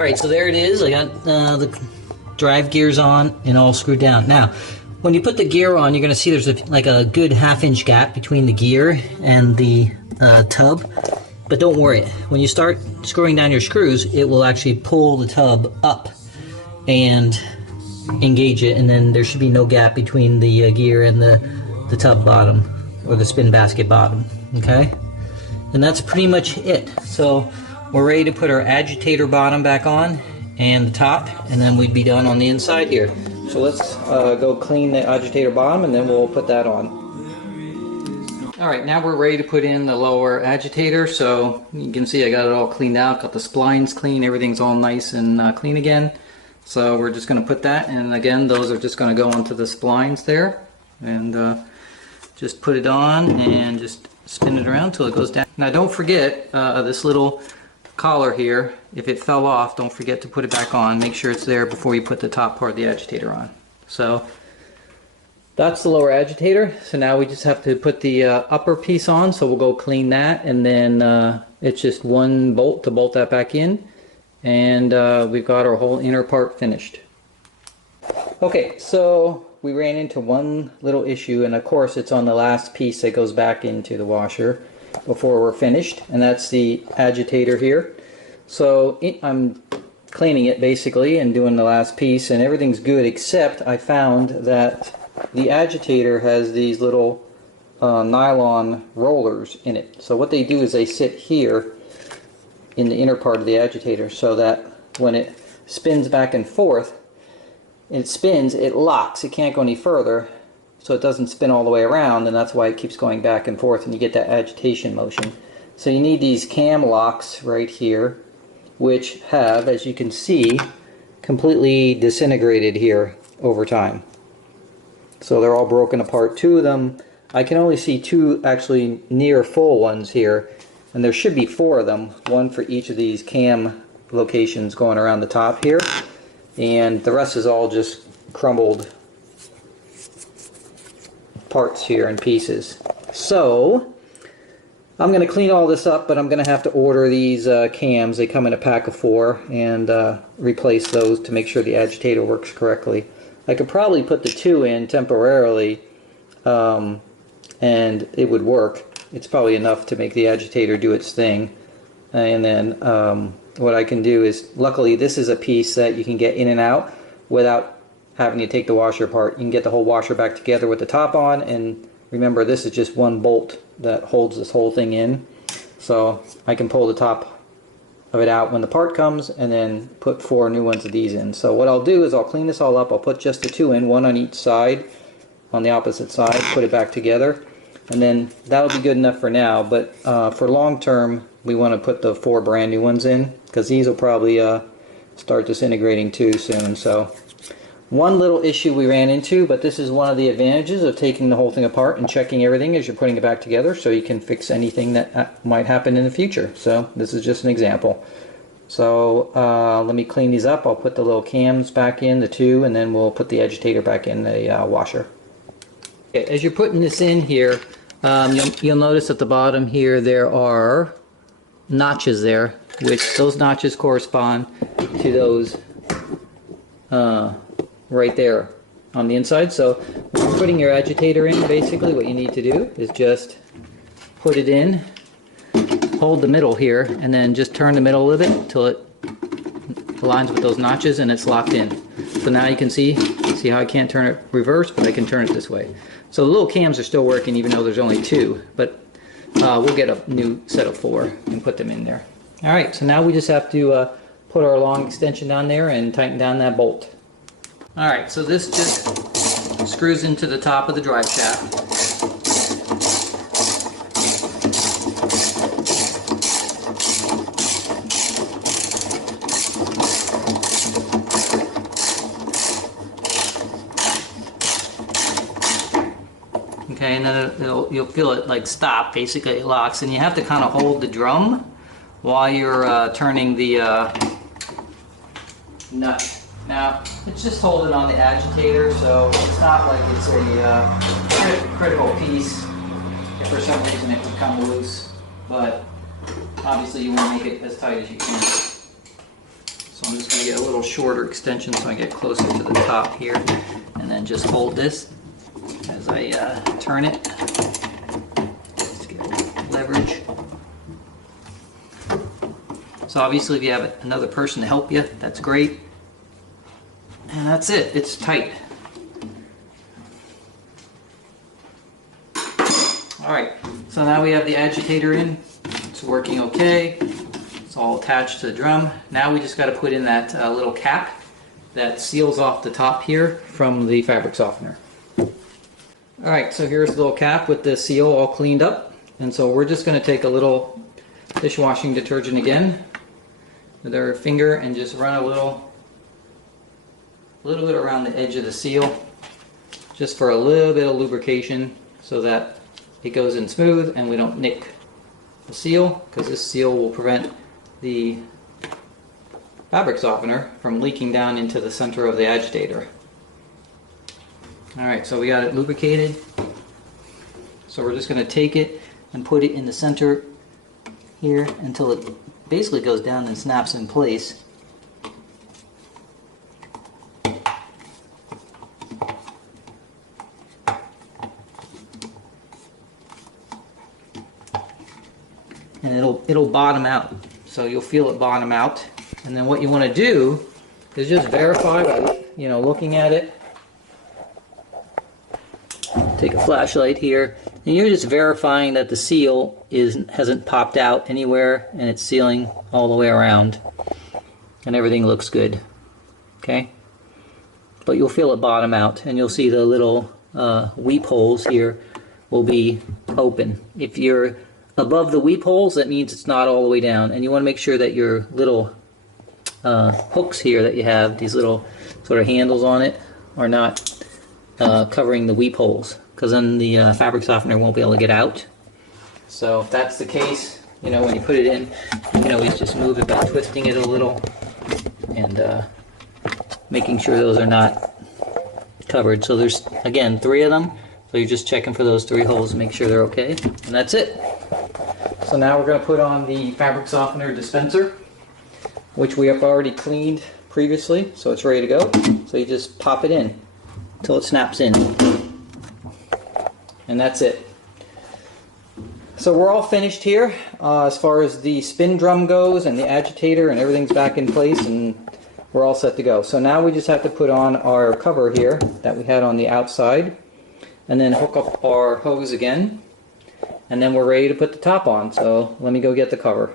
Alright, so there it is. I got the drive gears on and all screwed down. Now, when you put the gear on, you're going to see there's like a good half-inch gap between the gear and the tub. But don't worry, when you start screwing down your screws, it will actually pull the tub up and engage it, and then there should be no gap between the gear and the tub bottom, or the spin basket bottom, okay? And that's pretty much it. So we're ready to put our agitator bottom back on and the top, and then we'd be done on the inside here. So let's go clean the agitator bottom, and then we'll put that on. Alright, now we're ready to put in the lower agitator. So you can see I got it all cleaned out, got the splines clean, everything's all nice and clean again. So we're just going to put that, and again, those are just going to go onto the splines there, and just put it on and just spin it around till it goes down. Now don't forget this little collar here. If it fell off, don't forget to put it back on. Make sure it's there before you put the top part of the agitator on. So that's the lower agitator. So now we just have to put the upper piece on, so we'll go clean that, and then it's just one bolt to bolt that back in, and we've got our whole inner part finished. Okay, so we ran into one little issue, and of course it's on the last piece that goes back into the washer before we're finished, and that's the agitator here. So I'm cleaning it basically and doing the last piece, and everything's good, except I found that the agitator has these little nylon rollers in it. So what they do is they sit here in the inner part of the agitator, so that when it spins back and forth, it locks. It can't go any further, so it doesn't spin all the way around, and that's why it keeps going back and forth, and you get that agitation motion. So you need these cam locks right here, which have, as you can see, completely disintegrated here over time. So they're all broken apart. Two of them, I can only see two actually near full ones here, and there should be four of them, one for each of these cam locations going around the top here, and the rest is all just crumbled parts here and pieces. So I'm going to clean all this up, but I'm going to have to order these cams. They come in a pack of 4, and replace those to make sure the agitator works correctly. I could probably put the 2 in temporarily, and it would work. It's probably enough to make the agitator do its thing. And then what I can do is, luckily this is a piece that you can get in and out without having to take the washer apart. You can get the whole washer back together with the top on, and remember, this is just one bolt that holds this whole thing in. So I can pull the top of it out when the part comes, and then put 4 new ones of these in. So what I'll do is I'll clean this all up. I'll put just the 2 in, one on each side, on the opposite side, put it back together, and then that'll be good enough for now. But for long term, we want to put the 4 brand new ones in, because these will probably start disintegrating too soon. So one little issue we ran into, but this is one of the advantages of taking the whole thing apart and checking everything as you're putting it back together, so you can fix anything that might happen in the future. So this is just an example. So let me clean these up. I'll put the little cams back in, the 2, and then we'll put the agitator back in the washer. Okay, as you're putting this in here, you'll notice at the bottom here there are notches there, which those notches correspond to those right there on the inside. So when you're putting your agitator in, basically what you need to do is just put it in, hold the middle here, and then just turn the middle a little bit until it aligns with those notches and it's locked in. So now you can see how I can't turn it reverse, but I can turn it this way. So the little cams are still working even though there's only 2, but we'll get a new set of 4 and put them in there. Alright, so now we just have to put our long extension down there and tighten down that bolt. Alright, so this just screws into the top of the drive shaft. Okay, and then you'll feel it like stop, basically it locks, and you have to kind of hold the drum while you're turning the nut. Now, it's just holding on the agitator, so it's not like it's a critical piece if for some reason it would come loose, but obviously you want to make it as tight as you can. So I'm just going to get a little shorter extension so I get closer to the top here, and then just hold this as I turn it. Just get a little leverage. So obviously if you have another person to help you, that's great. And that's it, it's tight. Alright, so now we have the agitator in. It's working okay. It's all attached to the drum. Now we just got to put in that little cap that seals off the top here from the fabric softener. Alright, so here's the little cap with the seal all cleaned up. And so we're just going to take a little dishwashing detergent again with our finger and just run a little little bit around the edge of the seal, just for a little bit of lubrication so that it goes in smooth and we don't nick the seal, because this seal will prevent the fabric softener from leaking down into the center of the agitator. Alright, so we got it lubricated. So we're just going to take it and put it in the center here until it basically goes down and snaps in place. And it'll bottom out. So you'll feel it bottom out. And then what you want to do is just verify by, looking at it. Take a flashlight here, and you're just verifying that the seal hasn't popped out anywhere, and it's sealing all the way around, and everything looks good. Okay, but you'll feel it bottom out, and you'll see the little weep holes here will be open. If you're above the weep holes, that means it's not all the way down, and you want to make sure that your little hooks here that you have, these little sort of handles on it, are not covering the weep holes, because then the fabric softener won't be able to get out. So if that's the case, when you put it in, you can always just move it by twisting it a little and making sure those are not covered. So there's, again, 3 of them, so you're just checking for those 3 holes to make sure they're okay, and that's it. So now we're going to put on the fabric softener dispenser, which we have already cleaned previously, so it's ready to go. So you just pop it in until it snaps in, and that's it. So we're all finished here as far as the spin drum goes, and the agitator, and everything's back in place, and we're all set to go. So now we just have to put on our cover here that we had on the outside, and then hook up our hose again, and then we're ready to put the top on. So let me go get the cover.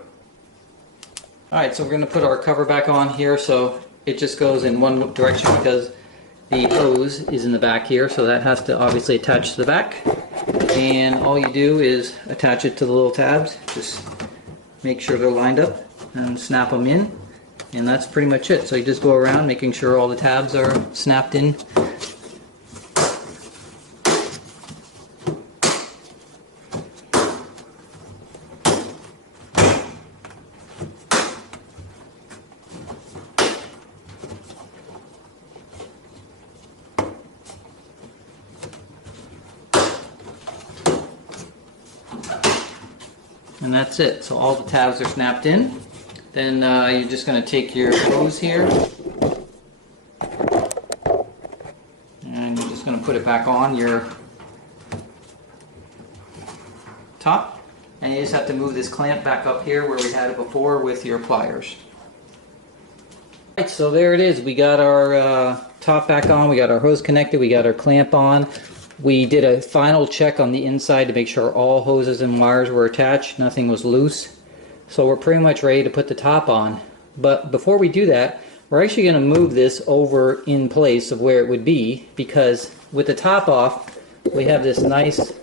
Alright, so we're going to put our cover back on here, so it just goes in one direction because the hose is in the back here, so that has to obviously attach to the back. And all you do is attach it to the little tabs, just make sure they're lined up and snap them in, and that's pretty much it. So you just go around making sure all the tabs are snapped in. And that's it. So all the tabs are snapped in. Then you're just going to take your hose here, and you're just going to put it back on your top, and you just have to move this clamp back up here where we had it before with your pliers. Alright, so there it is. We got our top back on, we got our hose connected, we got our clamp on. We did a final check on the inside to make sure all hoses and wires were attached, nothing was loose. So we're pretty much ready to put the top on. But before we do that, we're actually going to move this over in place of where it would be, because with the top off, we have this nice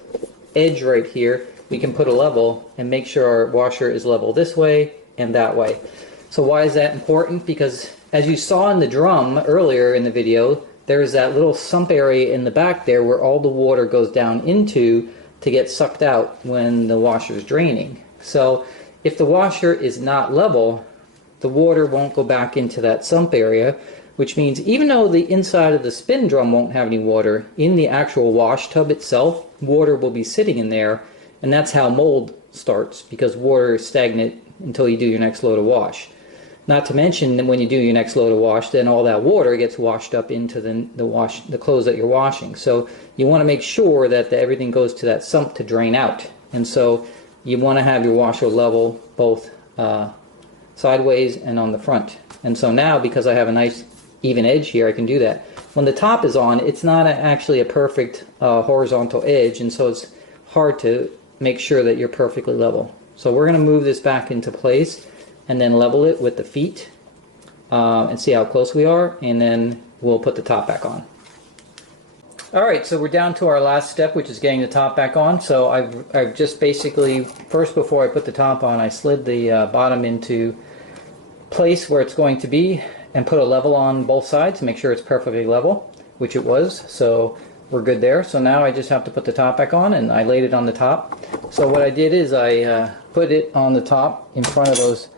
edge right here. We can put a level and make sure our washer is level this way and that way. So why is that important? Because as you saw in the drum earlier in the video, there's that little sump area in the back there where all the water goes down into to get sucked out when the washer is draining. So if the washer is not level, the water won't go back into that sump area, which means even though the inside of the spin drum won't have any water, in the actual wash tub itself, water will be sitting in there, and that's how mold starts, because water is stagnant until you do your next load of wash. Not to mention that when you do your next load of wash, then all that water gets washed up into the clothes that you're washing. So you want to make sure that everything goes to that sump to drain out. And so you want to have your washer level both sideways and on the front. And so now, because I have a nice even edge here, I can do that. When the top is on, it's not actually a perfect horizontal edge, and so it's hard to make sure that you're perfectly level. So we're going to move this back into place and then level it with the feet and see how close we are, and then we'll put the top back on. Alright, so we're down to our last step, which is getting the top back on. So I've just basically, first before I put the top on, I slid the bottom into place where it's going to be, and put a level on both sides, make sure it's perfectly level, which it was, so we're good there. So now I just have to put the top back on, and I laid it on the top. So what I did is I put it on the top in front of those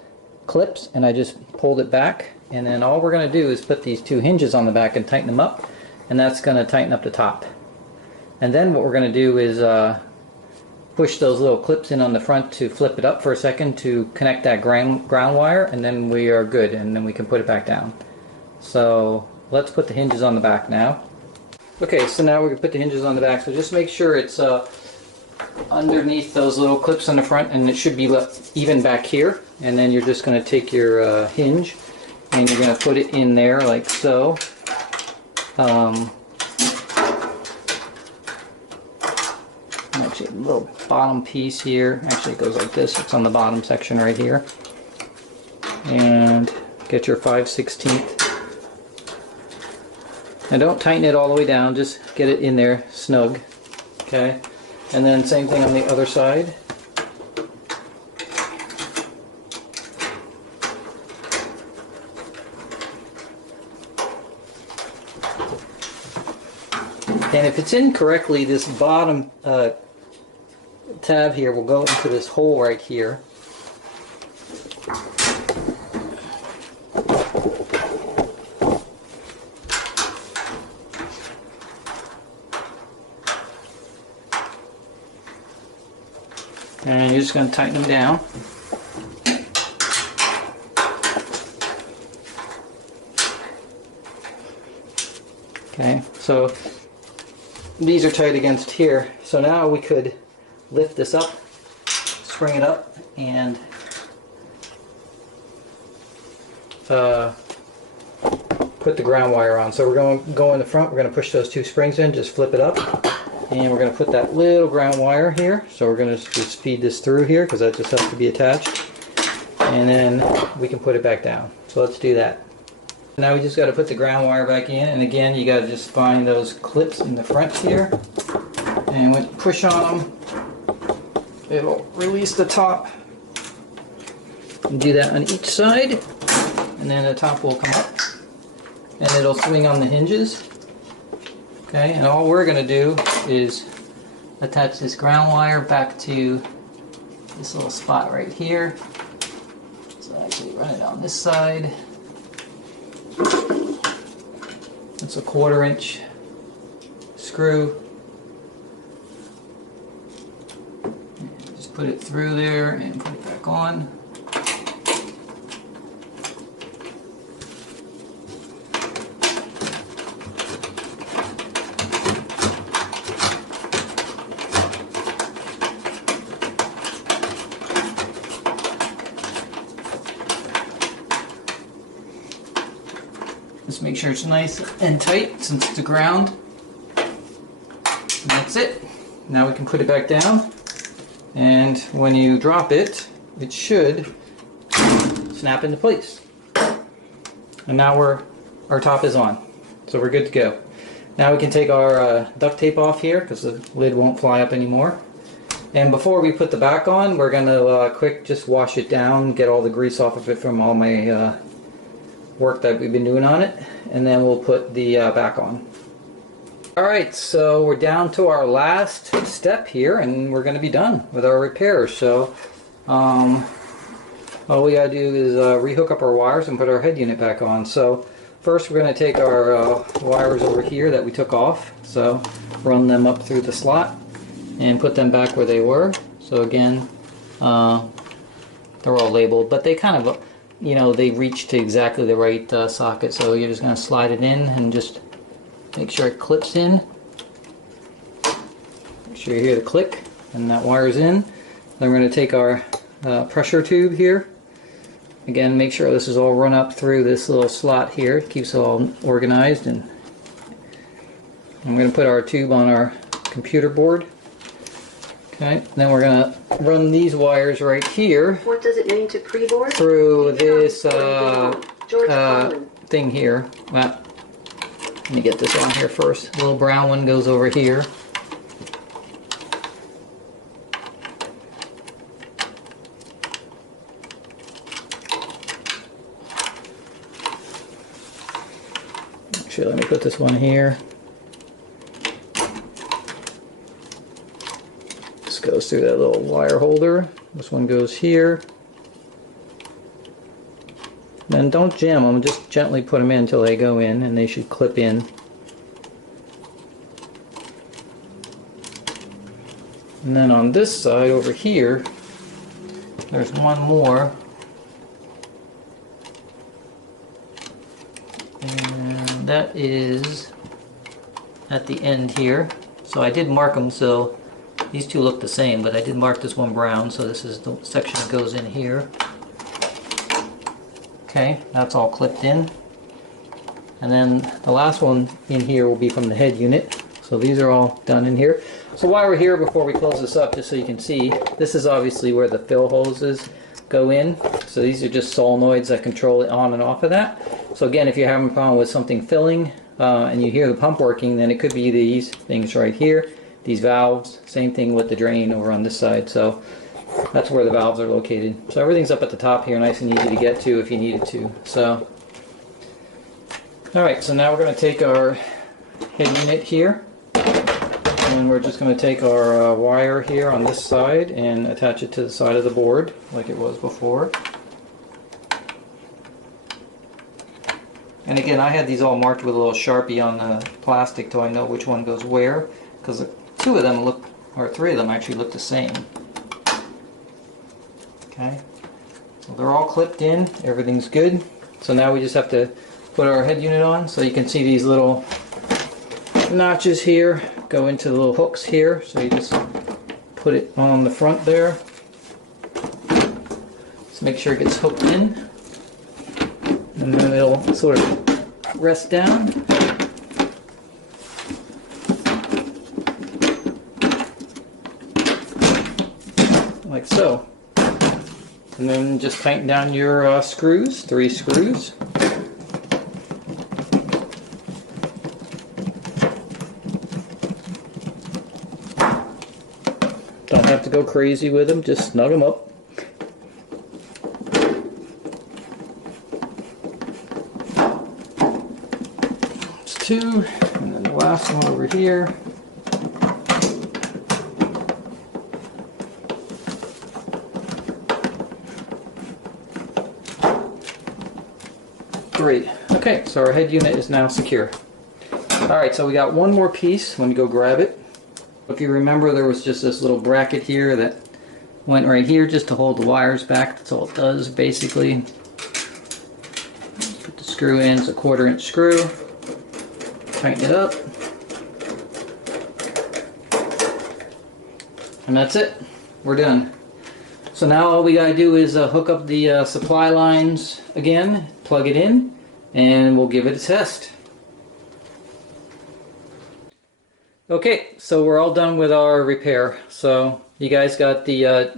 clips, and I just pulled it back, and then all we're going to do is put these two hinges on the back and tighten them up, and that's going to tighten up the top. And then what we're going to do is push those little clips in on the front to flip it up for a second to connect that ground wire, and then we are good, and then we can put it back down. So let's put the hinges on the back now. Okay, so now we're going to put the hinges on the back, so just make sure it's underneath those little clips on the front, and it should be even back here. And then you're just going to take your hinge and you're going to put it in there like so. Actually, a little bottom piece here. Actually, it goes like this. It's on the bottom section right here. And get your 5/16. Now don't tighten it all the way down. Just get it in there snug. Okay. And then same thing on the other side. And if it's in correctly, this bottom tab here will go into this hole right here. And you're just going to tighten them down. Okay, so these are tight against here. So now we could lift this up, spring it up, and put the ground wire on. So we're going to go in the front, we're going to push those two springs in, just flip it up, and we're going to put that little ground wire here. So we're going to just feed this through here because that just has to be attached, and then we can put it back down. So let's do that. Now we just got to put the ground wire back in, and again you got to just find those clips in the front here, and when you push on them it'll release the top. And do that on each side, and then the top will come up and it'll swing on the hinges. Okay, and all we're going to do is attach this ground wire back to this little spot right here. So actually run it on this side. It's a 1/4 inch screw. And just put it through there and put it back on. Just make sure it's nice and tight since it's the ground. And that's it. Now we can put it back down, and when you drop it, it should snap into place. And now our top is on, so we're good to go. Now we can take our duct tape off here because the lid won't fly up anymore. And before we put the back on, we're going to just wash it down, get all the grease off of it from all my work that we've been doing on it, and then we'll put the back on. Alright, so we're down to our last step here, and we're going to be done with our repairs. So all we got to do is rehook up our wires and put our head unit back on. So first we're going to take our wires over here that we took off, so run them up through the slot and put them back where they were. So again, they're all labeled, but they kind of, you know, they reach to exactly the right socket, so you're just going to slide it in and just make sure it clips in. Make sure you hear the click and that wire's in. Then we're going to take our pressure tube here. Again, make sure this is all run up through this little slot here. It keeps it all organized. And I'm going to put our tube on our computer board. Okay, then we're going to run these wires right here. What does it mean to pre-board? Through this thing here. Well, let me get this on here first. The little brown one goes over here. Actually, let me put this one here. This goes through that little wire holder. This one goes here. Then don't jam them, just gently put them in until they go in, and they should clip in. And then on this side over here, there's one more. And that is at the end here. So I did mark them so these two look the same, but I did mark this one brown, so this is the section that goes in here. Okay, that's all clipped in. And then the last one in here will be from the head unit. So these are all done in here. So while we're here, before we close this up, just so you can see, this is obviously where the fill hoses go in. So these are just solenoids that control it on and off of that. So again, if you're having a problem with something filling and you hear the pump working, then it could be these things right here, these valves. Same thing with the drain over on this side. So that's where the valves are located. So everything's up at the top here, nice and easy to get to if you needed to. So, alright, so now we're going to take our head unit here, and we're just going to take our wire here on this side and attach it to the side of the board like it was before. And again, I had these all marked with a little Sharpie on the plastic so I know which one goes where, because two of them look, or three of them actually look the same. Okay, so they're all clipped in, everything's good. So now we just have to put our head unit on. So you can see these little notches here go into the little hooks here. So you just put it on the front there. Just make sure it gets hooked in. And then it'll sort of rest down. Like so. And then just tighten down your screws, 3 screws. Don't have to go crazy with them, just snug them up. That's 2, and then the last one over here. Great. Okay, so our head unit is now secure. Alright, so we got one more piece. Let me go grab it. If you remember, there was just this little bracket here that went right here just to hold the wires back. That's all it does, basically. Put the screw in. It's a 1/4 inch screw. Tighten it up. And that's it. We're done. So now all we gotta do is hook up the supply lines again, plug it in, and we'll give it a test. Okay, so we're all done with our repair. So you guys got the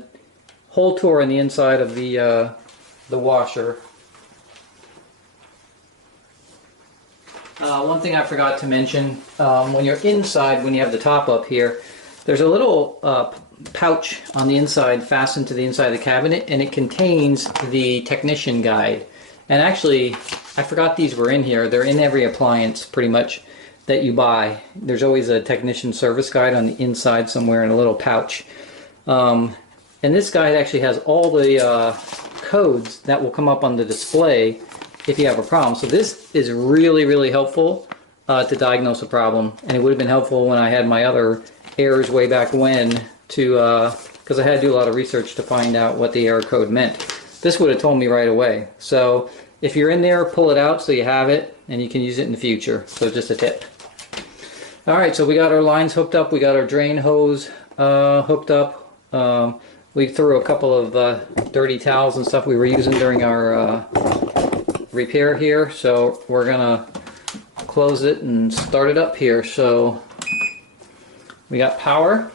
whole tour on the inside of the washer. One thing I forgot to mention, when you're inside, when you have the top up here, there's a little pouch on the inside fastened to the inside of the cabinet, and it contains the technician guide. And actually, I forgot these were in here. They're in every appliance pretty much that you buy. There's always a technician service guide on the inside somewhere in a little pouch. And this guide actually has all the codes that will come up on the display if you have a problem. So this is really, really helpful to diagnose a problem. And it would have been helpful when I had my other errors way back when, to because I had to do a lot of research to find out what the error code meant. This would have told me right away. So if you're in there, pull it out so you have it and you can use it in the future. So just a tip. Alright, so we got our lines hooked up, we got our drain hose hooked up. We threw a couple of dirty towels and stuff we were using during our repair here, so we're gonna close it and start it up here. So we got power,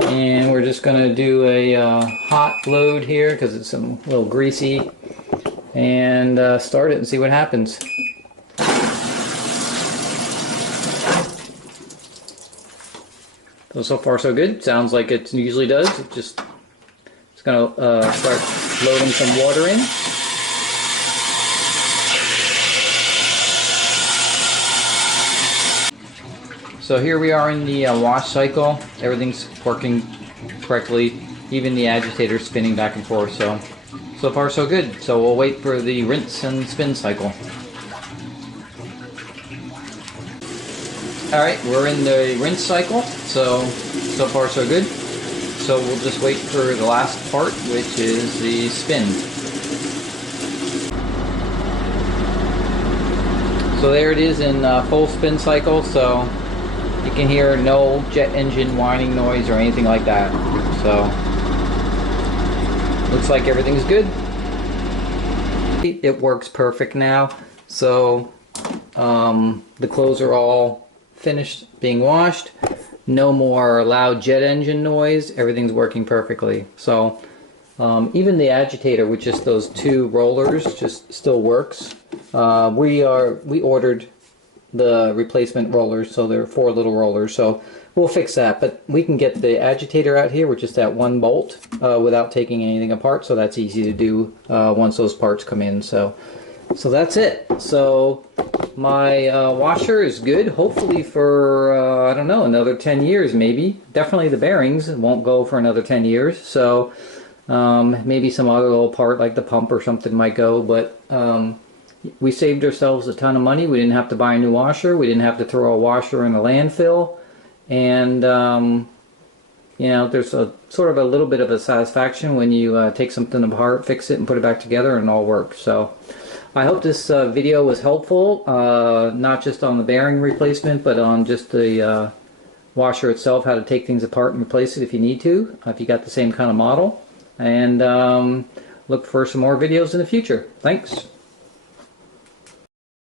and we're just gonna do a hot load here because it's a little greasy, and start it and see what happens. So far so good. Sounds like it usually does. It's gonna start loading some water in. So here we are in the wash cycle. Everything's working correctly. Even the agitator's spinning back and forth. So far so good. So we'll wait for the rinse and spin cycle. Alright, we're in the rinse cycle. So far so good. So we'll just wait for the last part, which is the spin. So there it is in full spin cycle. So you can hear no jet engine whining noise or anything like that. So looks like everything's good. It works perfect now. So the clothes are all finished being washed. No more loud jet engine noise. Everything's working perfectly. So even the agitator with just those two rollers just still works. We ordered the replacement rollers, so there are 4 little rollers, so we'll fix that. But we can get the agitator out here with just that one bolt without taking anything apart, so that's easy to do once those parts come in. So that's it. So my washer is good, hopefully for I don't know, another 10 years maybe. Definitely the bearings won't go for another 10 years, so maybe some other little part like the pump or something might go, but we saved ourselves a ton of money. We didn't have to buy a new washer. We didn't have to throw a washer in the landfill. And, you know, there's a sort of a little bit of a satisfaction when you take something apart, fix it, and put it back together, and it all works. So I hope this video was helpful, not just on the bearing replacement, but on just the washer itself, how to take things apart and replace it if you need to, if you got the same kind of model. And look for some more videos in the future. Thanks.